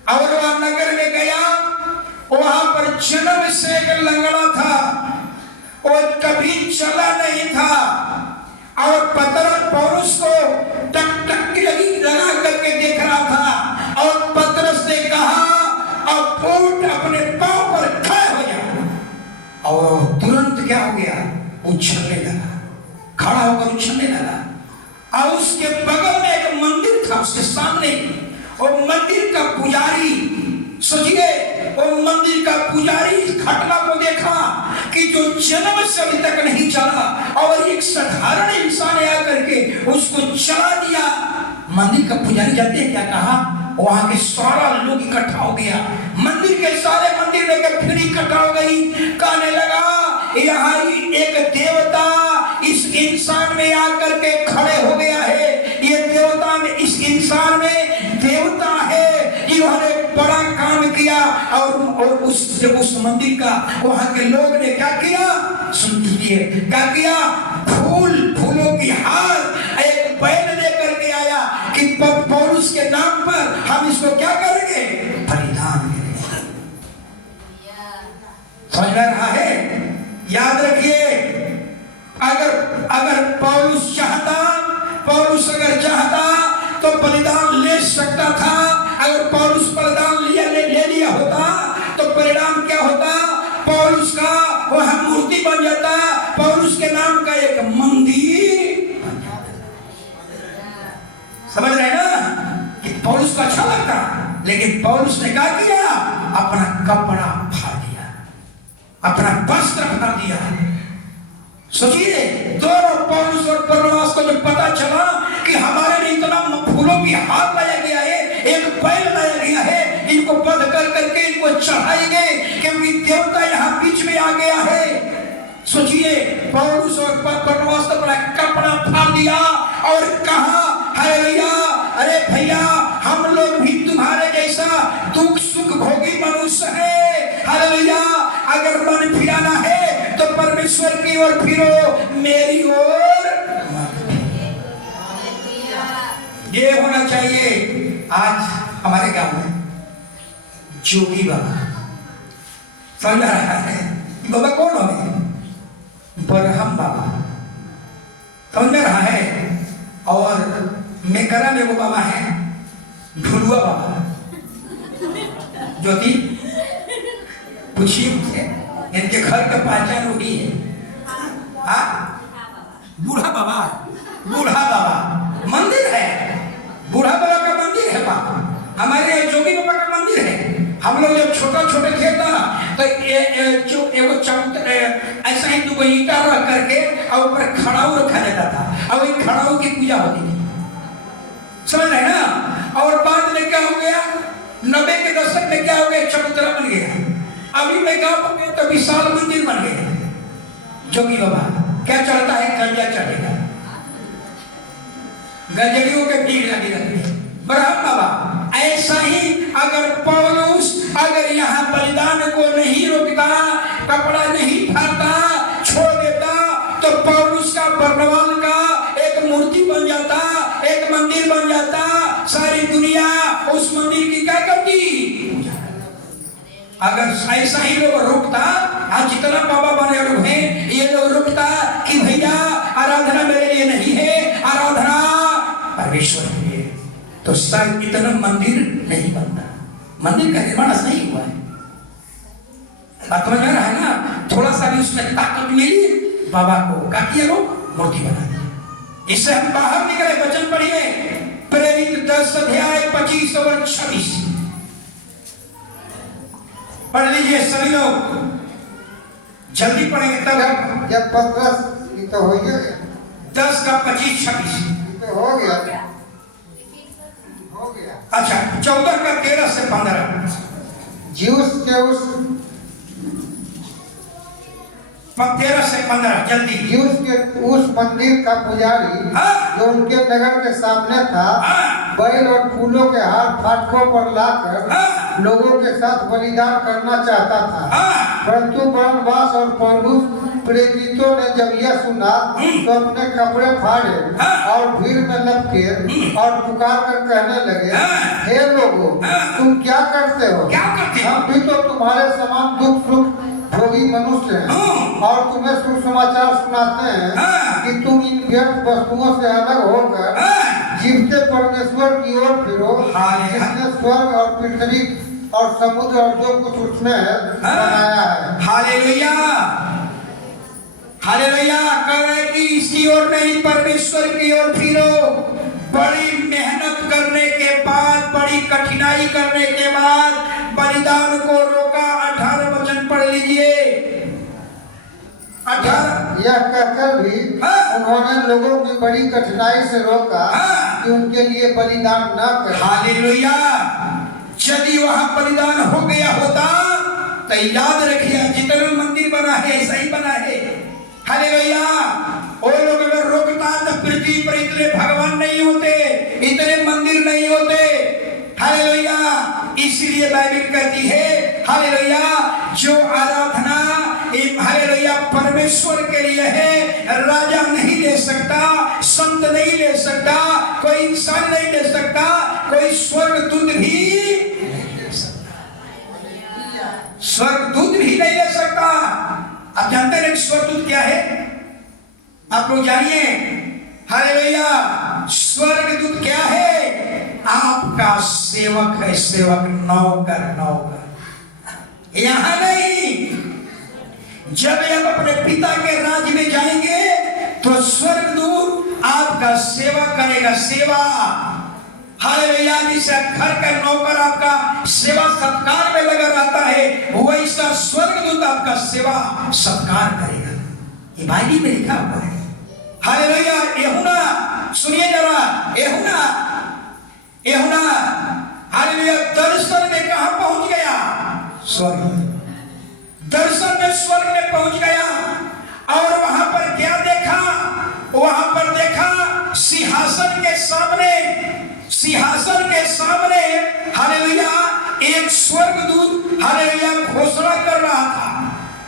और वह नगर में गया, वहां पर जन्म से एक लंगड़ा था, और कभी चला नहीं था, और पतरस पौलुस को टकटकी लगा करके देख रहा था, और पतरस ने कहा, अब उठ, अपने पांव पर खड़ा हो जा। और तुरंत क्या हो गया? उछलने लगा, खड़ा होकर उछलने लगा। और उसके बगल में एक मंदिर था, उसके सामने, और मंदिर का पुजारी, सोचिए, और मंदिर का पुजारी इस घटना को देखा कि जो जन्म से अभी तक नहीं चला, और एक साधारण इंसान आकर के उसको चला दिया। मंदिर का पुजारी जाते हैं क्या कहा? वहां के सारा लोग इकट्ठा हो गया, मंदिर के सारे मंदिर लेकर फिर इकट्ठा हो गई। कहने लगा यहाँ एक देवता इस इंसान में आकर के खड़े हो गया है, ये देवता में इस इंसान में देवता है, इन्होंने बड़ा काम किया। और उस मंदिर का वहां के लोग ने क्या किया, सुन लीजिए, क्या किया, फूलों की हार एक बैल लेकर के आया कि पौलुस के नाम पर हम इसको क्या करेंगे, बलिदान करेंगे। समझ में रहा है? याद रखिए, अगर पौलुस अगर चाहता तो बलिदान ले सकता था। अगर पौलुस बलिदान ले लिया होता तो परिणाम क्या होता, पौलुस का वह मूर्ति बन जाता, पौलुस के नाम का एक मंदिर। समझ रहे ना कि पौलुस को अच्छा लगता, लेकिन पौलुस ने क्या किया, अपना कपड़ा फाड़ दिया, अपना वस्त्र फाड़ दिया। सोचिए, दोनों पौलुस और बरनबास को जब पता चला कि हमारे लिए इतना फूलों की हार लाया गया है, एक बैल लाया गया है, इनको बंद करके इनको चढ़ाएंगे क्योंकि देवता यहाँ बीच में आ गया है। सोचिए, पौलुस और बरनबास ने अपना कपड़ा फाड़ दिया और कहा, हालेलुया, अरे भैया, हम लोग भी तुम्हारे जैसा दुख सुख भोगी मनुष्य है। हालेलुया, अगर मन फिराना है तो परमेश्वर की ओर फिरो, मेरी ओर ये होना चाहिए। आज हमारे गांव में जोगी बाबा, समझ रहा है, बाबा कौन हो गए, बरहम बाबा, समझ में रहा है। और मेकरा में वो बाबा है ढुलुआ बाबा, ज्योति पूछिए मुझे, इनके घर का पहचान वही है। बूढ़ा बाबा मंदिर है, बूढ़ा बाबा का मंदिर है बाबा, हमारे यहाँ जोगी बाबा का मंदिर है। हम लोग जब छोटे थे ना तो ऐसा ही दो ईंटा रख करके और ऊपर खड़ाऊ रखा जाता था और वही खड़ाऊ की पूजा होती थी, समझ रहे ना। और बाद में क्या हो गया, 90 के दशक में क्या हो गया, चबूतरा बन गया। अभी मैं गाँव में गया तो विशाल मंदिर बन गया। जोगी बाबा क्या चढ़ता है, गंजा चढ़ेगा, गंजड़ियों के भीड़ लगी रहती है। ब्रह्म बाबा ऐसा ही, अगर पौलुस अगर यहाँ बलिदान को नहीं रोकता, कपड़ा नहीं फाड़ता, छोड़ देता, तो पौलुस का बरनबास का एक मूर्ति बन जाता, एक मंदिर बन जाता, सारी दुनिया उस मंदिर की क्या करती। अगर ऐसा ही लोग रुकता, आज जितना बाबा बने लोग हैं, ये लोग रुकता कि भैया आराधना मेरे लिए नहीं है, आराधना परमेश्वर के लिए, तो शायद इतना मंदिर नहीं बनता, मंदिर का निर्माण नहीं हुआ है। बात समझ में रहा है ना। थोड़ा सा भी उसमें ताकत मिली, बाबा को क्या किया, लोग मूर्ति बना दी। इससे हम बाहर निकले। वचन पढ़िए, प्रेरित 10 अध्याय 25 और 26 पढ़ लीजिए सभी लोग, जल्दी पढ़ेंगे तब। जब पत्रस तो हो गया 10 का 25 26 तो हो गया। अच्छा, 14 का 13 से 15 ज्यूस के उस 13 से 15 जल्दी। ज्यूस के उस मंदिर का पुजारी जो उनके नगर के सामने था, बैल और फूलों के हार फाटकों पर लाकर लोगों के साथ बलिदान करना चाहता था। परंतु बरनबास और पौलुस प्रेरितों ने जब यह सुना तो अपने कपड़े फाड़े और भीड़ में लपके और पुकार कर कहने लगे, हे लोगों, तुम क्या करते हो? हम भी तो तुम्हारे समान दुख सुख भोगी मनुष्य हैं और तुम्हें सुसमाचार सुनाते हैं कि तुम इन व्यर्थ वस्तुओं से अलग होकर जीवते परमेश्वर की ओर फिरो, जिसने स्वर्ग और पृथ्वी और समुद्र और जो कुछ उसमें है बनाया है। Hallelujah, hallelujah. कह रहे कि इसकी ओर नहीं, परमेश्वर की ओर फिरो। बड़ी मेहनत करने के बाद, बड़ी कठिनाई करने के बाद बलिदान को रोका। 18 वचन पढ़ लीजिए। 18 यह कहकर भी उन्होंने लोगों की बड़ी कठिनाई से रोका कि उनके लिए बलिदान न करें। हालेलुया। यदि वहां बलिदान हो गया होता तो याद रखिए जितना मंदिर बना है ऐसा ही बना है। हालेलुया। वो लोग अगर रोकता तो पृथ्वी पर इतने भगवान नहीं होते, इतने मंदिर नहीं होते। हालेलुया। इसलिए बाइबल कहती है हालेलुया जो आराधना हालेलुया परमेश्वर के लिए है, राजा नहीं ले सकता, संत नहीं ले सकता, कोई इंसान नहीं ले सकता, कोई स्वर्गदूत भी स्वर्गदूत भी नहीं ले सकता। आप जानते हैं स्वर्गदूत क्या है? आप लोग जानिए। हालेलुया। स्वर्गदूत क्या है? आपका सेवक है, सेवक, नौकर, नौकर। यहां नहीं, जब आप अपने पिता के राज्य में जाएंगे तो स्वर्गदूत आपका सेवा करेगा, सेवा। हालेलुया। जिसे घर का नौकर आपका सेवा सत्कार में लगा रहता है, वैसा स्वर्गदूत आपका सेवा सत्कार करेगा। ये बाइबल में लिखा हुआ है। हालेलुया। यूहन्ना सुनिए जरा, यूहन्ना हालेलुया दर्शन में कहां पहुंच गया? स्वर्ग। दर्शन में स्वर्ग में पहुंच गया और वहां पर क्या देखा? वहां पर देखा सिंहासन के सामने हालेलुया एक स्वर्गदूत हालेलुया घोषणा कर रहा था।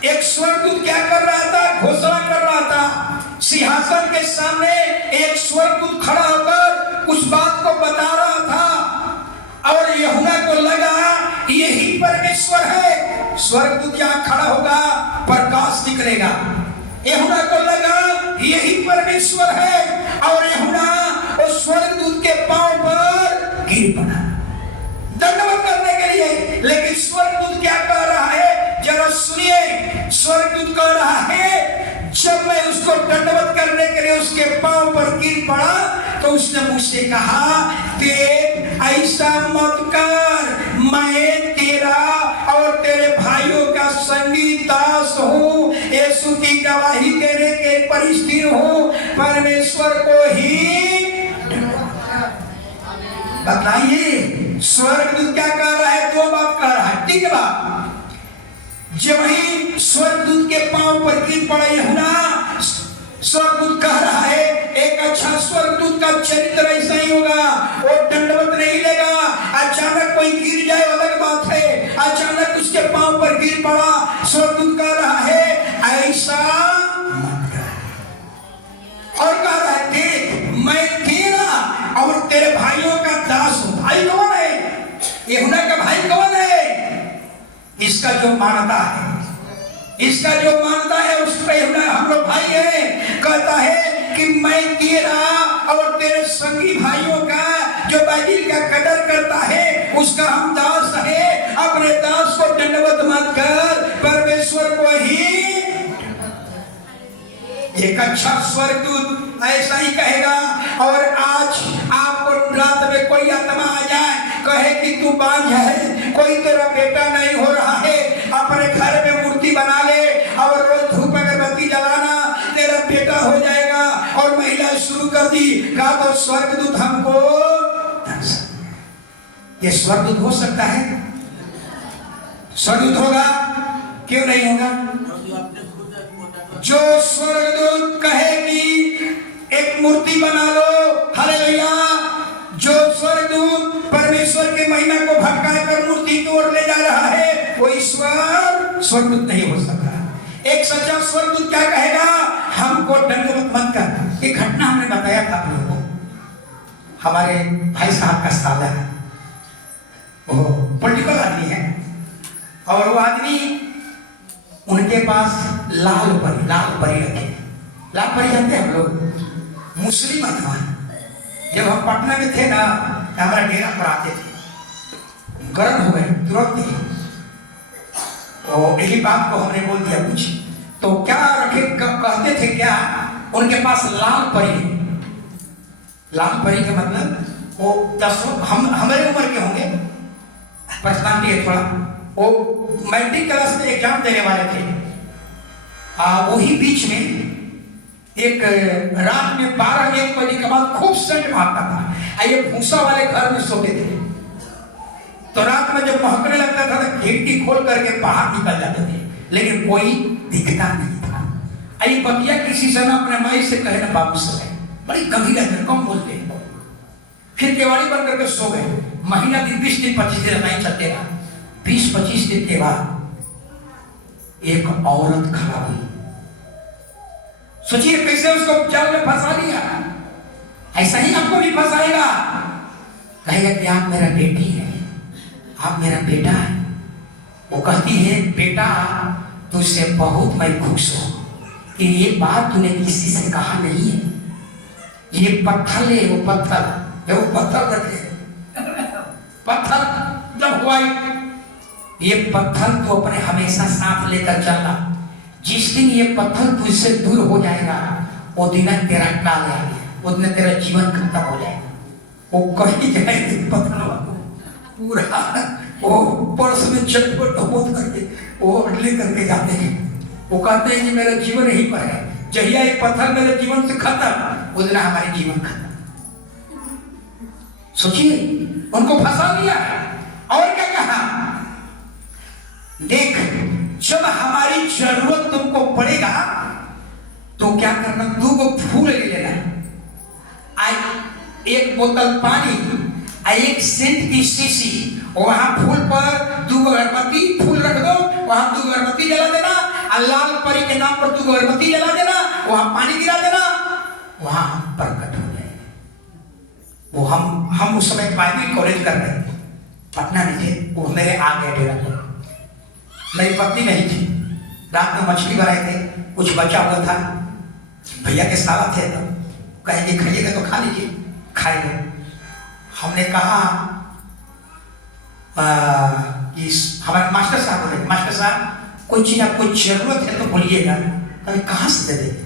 एक स्वर्गदूत क्या कर रहा था? घोषणा कर रहा था। सिंहासन के सामने एक स्वर्गदूत खड़ा होकर उस बात को बता रहा था और यूहन्ना को लगा यही परमेश्वर है। स्वर्गदूत यहाँ खड़ा होगा, प्रकाश निकलेगा। यूहन्ना को लगा यही परमेश्वर है और यूहन्ना उस स्वर्गदूत के पांव पर गिर पड़ा दंडवत करने के लिए। लेकिन स्वर्गदूत क्या कह रहा है? जरा सुनिए। स्वर्गदूत कह रहा है जब मैं उसको दंडवत करने के लिए उसके पांव पर गिर पड़ा तो उसने मुझसे कहा देख ऐसा मत कर, मैं तेरा और तेरे भाइयों का संगी दास हूँ, यीशु की गवाही देने के पर स्थिर हूँ, परमेश्वर को ही। बताइए स्वर्गदूत क्या कह रहा है? दो बात कह रहा है, ठीक है बात। जब ही स्वर्गदूत के पांव पर गिर पड़ा यूहन्ना, स्वर्गदूत कह रहा है एक अच्छा स्वर्गदूत का चरित्र ऐसा ही होगा, वो दंडवत नहीं लेगा। अचानक कोई गिर जाए अलग बात है, अचानक उसके पांव पर गिर पड़ा। स्वर्गदूत कह रहा है ऐसा मत कर और कह रहा है देख मैं तेरा और तेरे भाइयों का दास हूं। भाई कौन है? यूहन्ना का भाई कौन है? इसका जो मानता है, इसका जो मानता है उसका यूहन्ना हम लोग भाई है। कहता है कि मैं तेरा और तेरे संगी भाइयों का जो बाइबल का कदर करता है उसका हम दास है। अपने दास को दंडवत मत कर, परमेश्वर को ही। एक अच्छा स्वर्गदूत ऐसा ही कहेगा। और आज आपको रात में कोई आत्मा आ जाए कहे कि तू बांझ है, कोई तेरा बेटा नहीं हो रहा है, अपने घर में मूर्ति बना ले और रोज धूप अगरबत्ती जलाना, तेरा बेटा हो जाएगा। और महिला शुरू कर दी कहा तो स्वर्गदूत हमको। ये स्वर्गदूत हो सकता है? स्वर्गदूत होगा? क्यों नहीं होगा? जो स्वर्गदूत कहे कि एक मूर्ति बना लो, हालेलुया, जो स्वर्गदूत परमेश्वर के महिमा को भटका कर मूर्ति की ओर ले जा रहा है वो ईश्वर स्वर्गदूत नहीं हो सकता। एक सच्चा स्वर्गदूत क्या कहेगा? हमको दंडवत मत कर। एक घटना हमने बताया था आप लोगों को। हमारे भाई साहब का साला है, वो पॉलिटिकल आदमी है और वो आदमी उनके पास लाल परी रखे। लाल परी जानते हैं हम लोग? मुस्लिम आत्मा। जब हम पटना में थे ना हमारा डेरा पर आते थे, गर्म हो गए तुरंत ही। तो यही बात को हमने बोल दिया कुछ तो क्या रखे कहते थे क्या? उनके पास लाल परी। लाल परी का मतलब वो 10 हमारे उम्र के होंगे, 55 है थोड़ा। वो मैट्रिक क्लास में एग्जाम देने वाले थे। वही बीच में एक रात में 12-1 बजे के बाद खूब सेंट मारता था। ये भूसा वाले घर में सोते थे, तो रात में जब महकने लगता था तो खिड़की खोल करके बाहर निकल जाते थे, लेकिन कोई दिखता नहीं था। आई बतिया किसी समय अपने माई से कहे ना बाबू से, बड़ी गंभीर है, कम बोलते। फिर केवाड़ी बंद करके सो गए। महीना दिन 20 दिन 25 दिन नहीं चलते रहा। 20-25 दिन के बाद एक औरत खड़ा हुई। सोचिए कैसे उसको जाल में फंसा लिया। ऐसा ही आपको भी फंसाएगा। कहेगा कि आप मेरा बेटी है, आप मेरा बेटा है। वो कहती है बेटा तुझसे बहुत मैं खुश हूं कि ये बात तूने किसी से कहा नहीं है। ये पत्थर है, वो पत्थर जब वो पत्थर रखे पत्थर जब हुआ ये पत्थर तो अपने हमेशा साथ लेकर चलना। जिस दिन ये पत्थर तुझसे दूर हो जाएगा वो दिन तेरा काल आ गया, वो दिन तेरा जीवन खत्म हो जाएगा। वो कहीं जाएगी पत्थर पूरा वो पर्स में चटपट होत करके वो ले करके जाते हैं। वो कहते हैं कि मेरा जीवन यहीं पर है, जहिया एक पत्थर मेरे जीवन से खत्म वो दिन हमारे जीवन खत्म। सोचिए उनको फंसा लिया। और क्या कहा, देख जब हमारी जरूरत तुमको पड़ेगा तो क्या करना, 2 फूल ले लेना, एक बोतल पानी, 1 सेंट की शीशी, वहां फूल पर 2 अगरबत्ती फूल रख दो, वहां 2 अगरबत्ती जला देना, लाल परी के नाम पर 2 अगरबत्ती जला देना, वहां पानी गिरा देना, वहां हम प्रकट हो जाएंगे। वो हम उस समय प्राइमरी कॉलेज कर रहे थे, पटना में थे। वो मेरे आ गए डेरा पर, मेरी पत्नी नहीं थी। रात में मछली बनाए थे, कुछ बचा हुआ था, भैया के साला थे, तो कहेंगे खाइएगा तो खा लीजिए, खाएंगे। हमने कहा कि हमारे मास्टर साहब बोले, मास्टर साहब कोई चीज आपको जरूरत है तो बोलिएगा। कभी कहाँ से दे देंगे,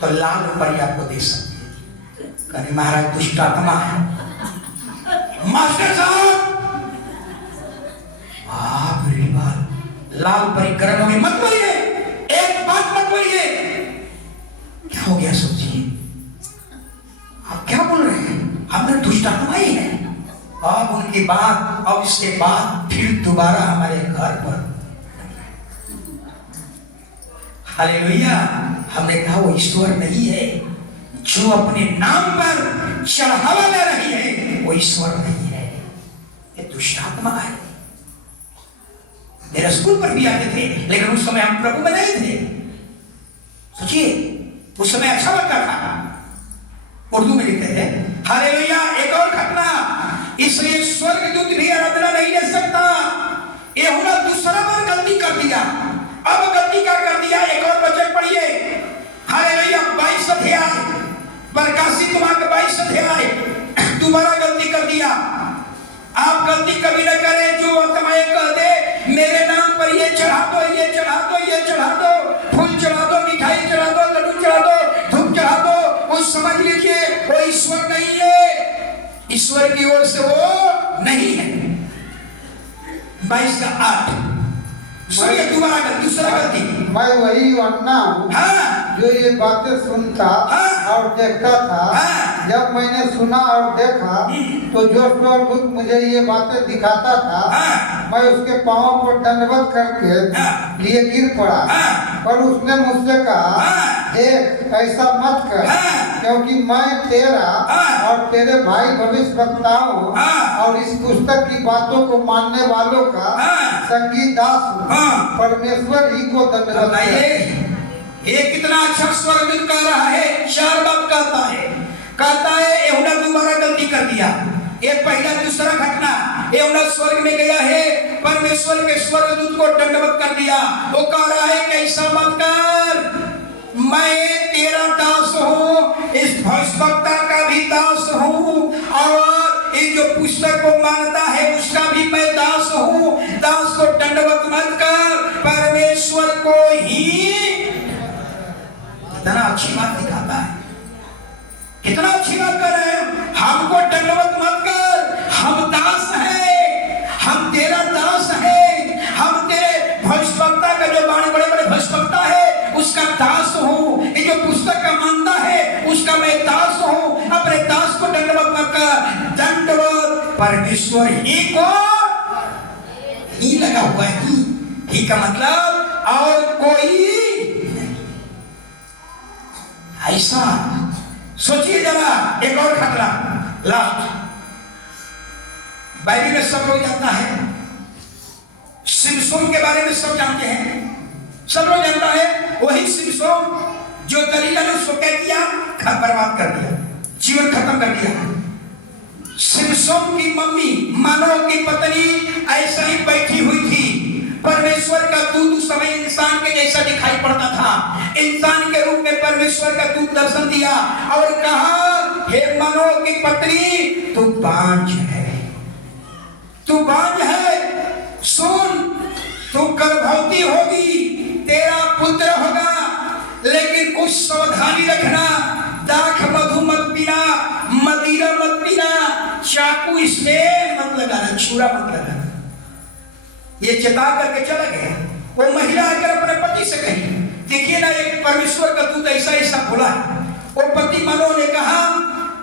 तो लाल रुपये आपको दे सकते हैं। कभी महाराज दुष्ट आत्मा है। मास्टर साहब आप लाल परी गर्म में मत बोलिए, एक बात मत बोलिए। क्या हो गया सोचिए, आप क्या बोल रहे हैं, आपने दुष्ट आत्मा ही है। अब उनके बाद अब इसके बाद फिर दोबारा हमारे घर पर हालेलुया। हमने कहा वो ईश्वर नहीं है, जो अपने नाम पर चढ़ावा ले रही है वो ईश्वर नहीं है, ये दुष्ट आत्मा है। मेरे स्कूल पर भी आते थे, लेकिन उस समय हम प्रभु में नहीं थे। सोचिए उस समय अच्छा लगता था। उर्दू में लिखते थे हालेलुया। एक और घटना, इसलिए स्वर्गदूत भी आराधना नहीं ले सकता। यूहन्ना दूसरा बार गलती कर दिया। अब गलती क्या कर दिया, एक और वचन पढ़िए हालेलुया 22 अध्याय, प्रकाशित मार्ग 22 अध्याय। दोबारा गलती कर दिया। आप गलती कभी न करें जो आत्माएं कह दे मेरे नाम पर ये चढ़ा दो, ये चढ़ा दो, ये चढ़ा दो, फूल चढ़ा दो, मिठाई चढ़ा दो, लड्डू चढ़ा दो, धूप चढ़ा दो, वो समझ लीजिए वो ईश्वर नहीं है, ईश्वर की ओर से वो नहीं है। 22 का 8 दोबारा दूसरा गलती। मैं वही यूहन्ना हूँ जो ये बातें सुनता और देखता था। जब मैंने सुना और देखा तो जो स्वर्गदूत मुझे ये बातें दिखाता था, मैं उसके पांवों पर दंडवत करके लिए गिर पड़ा। पर उसने मुझसे कहा देख ऐसा मत कर, क्योंकि मैं तेरा और तेरे भाई भविष्यवक्ताओं और इस पुस्तक की बातों को मानने वालों का संगी दास हूँ। परमेश्वर ही को दंडवत करे। ये कितना अच्छा स्वर्गदूत कह रहा है। 4 बात कहता है यूहन्ना दोबारा गलती कर दिया। ये पहला दूसरा घटना, यूहन्ना स्वर्ग में गया है, परमेश्वर के स्वर्गदूत को दंडवत कर दिया। वो कह रहा है कैसा मत कर, मैं तेरा दास हूँ, इस भविष्यवक्ता का भी दास हूँ, और ये जो पुस्तक को मानता है उसका भी मैं दास हूँ। दास को दंडवत मत कर, परमेश्वर को ही। कितना अच्छी बात दिखाता है, कितना अच्छी बात कर रहे हैं। हमको दंडवत मत कर, हम दास हैं, हम तेरा दास हैं, हम तेरे भविष्यवक्ता का जो बड़े बड़े भविष्यवक्ता है उसका दास हूँ। ये जो पुस्तक का मानता परमेश्वर ही को ही लगा हुआ है। ही का मतलब और कोई ऐसा। सोचिए जरा एक और खतरा लास्ट। बाइबल में सब लोग जानता है, सिमसोन के बारे में सब जानते हैं, सब लोग जानता है। वही सिमसोन जो दलीला ने उसको क्या किया, घर बर्बाद कर दिया, जीवन खत्म कर दिया। सिमसोन की मम्मी मानव की पत्नी ऐसा ही बैठी हुई थी। परमेश्वर का दूत उस समय इंसान के जैसा दिखाई पड़ता था। इंसान के रूप में परमेश्वर का दूत दर्शन दिया और कहा, हे मानव की पत्नी तू बांझ है, तू बांझ है, सुन तू गर्भवती होगी, तेरा पुत्र होगा, लेकिन कुछ सावधानी रखना, दाख मधु मत पीना, मदिरा मत पीना, चाकू इसमें मत लगाना, छुरा मत लगाना। ये चेता करके चला गया। वो महिला आकर अपने पति से कही, देखिए ना एक परमेश्वर का दूत ऐसा ऐसा बोला है। वो पति मानव ने कहा,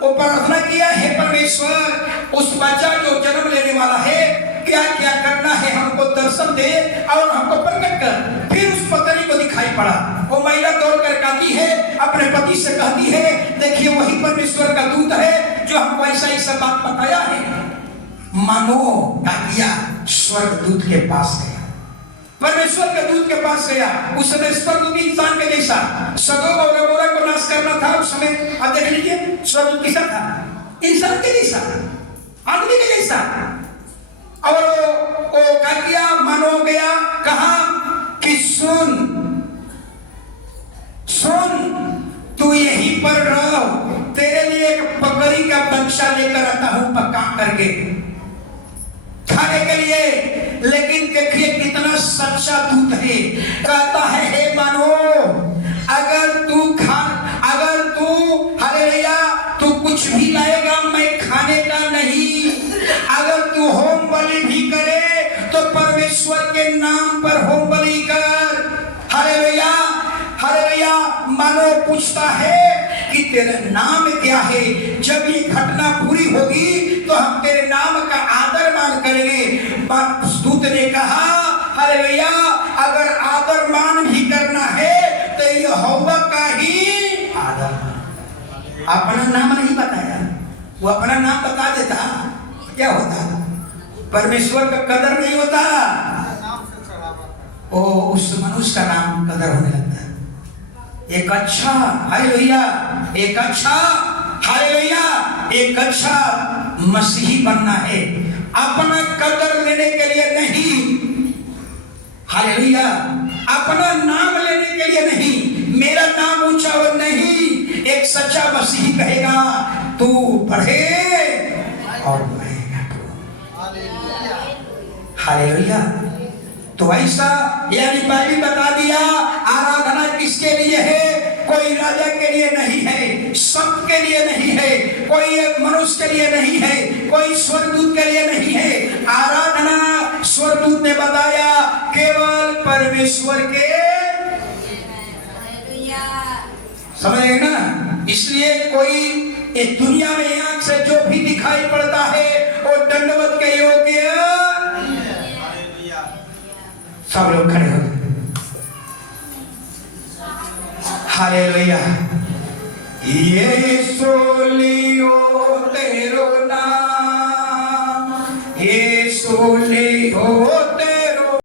वो प्रार्थना किया, हे परमेश्वर उस बच्चा जो जन्म लेने वाला है क्या क्या करना है हमको दर्शन दे और हमको प्रकट कर। फिर उस पत्नी को दिखाई पड़ा। वो महिला दौड़ कर आती है, अपने पति से कहती है, देखिए वही परमेश्वर का दूत है जो हमको ऐसा ऐसा बात बताया है। मानो क्या किया, स्वर्गदूत के पास गया, परमेश्वर के दूत के पास गया। उस समय स्वर्गदूत इंसान के जैसा, सदोम और गमोरा को नाश करना था उस समय। अब देख लीजिए स्वर्गदूत कैसा था, इंसान के जैसा, आदमी के जैसा। और वो क्या किया, मानो गया, कहा कि सुन तू यहीं पर रहो, तेरे लिए एक बकरी का बच्चा लेकर आता हूं पका करके खाने के लिए। लेकिन देखिए कितना सच्चा दूत है। कहता है, हे मानो अगर तू हालेलुया तू कुछ भी लाएगा मैं खाने का नहीं। अगर तू होम बलि भी करे तो परमेश्वर के नाम पर होम बलि कर। Hallelujah hallelujah. मानो पूछता है कि तेरा नाम क्या है, जब ये घटना पूरी होगी तो हम तेरे नाम का आदर मान करेंगे। दूत ने कहा, हालेलुया अगर आदर मान भी करना है तो यहोवा का ही आदर। अपना नाम नहीं बताया, वो अपना नाम बता देता क्या होता, परमेश्वर का कदर नहीं होता, ओ उस मनुष्य का नाम कदर होने लगता है। एक अच्छा हालेलुया, एक अच्छा हालेलुया, एक अच्छा मसीही बनना है, अपना कदर लेने के लिए नहीं, हालेलुया अपना नाम लेने के लिए नहीं, मेरा नाम ऊंचा और नहीं। एक सच्चा मसीही कहेगा तू बढ़े और बढ़ेगा हालेलुया। तो ऐसा यानी बाइबल बता दिया, आराधना किसके लिए है, कोई राजा के लिए नहीं है, संत के लिए नहीं है, कोई मनुष्य के लिए नहीं है, कोई स्वर्गदूत के लिए नहीं है। आराधना स्वर्गदूत ने बताया केवल परमेश्वर के, समझ गए ना। इसलिए कोई इस दुनिया में आंख से जो भी दिखाई पड़ता है वो दंडवत के योग्य। सब लोग खड़े हो गए, हालेलुया। यीशु लियो तेरो नाम, यीशु लियो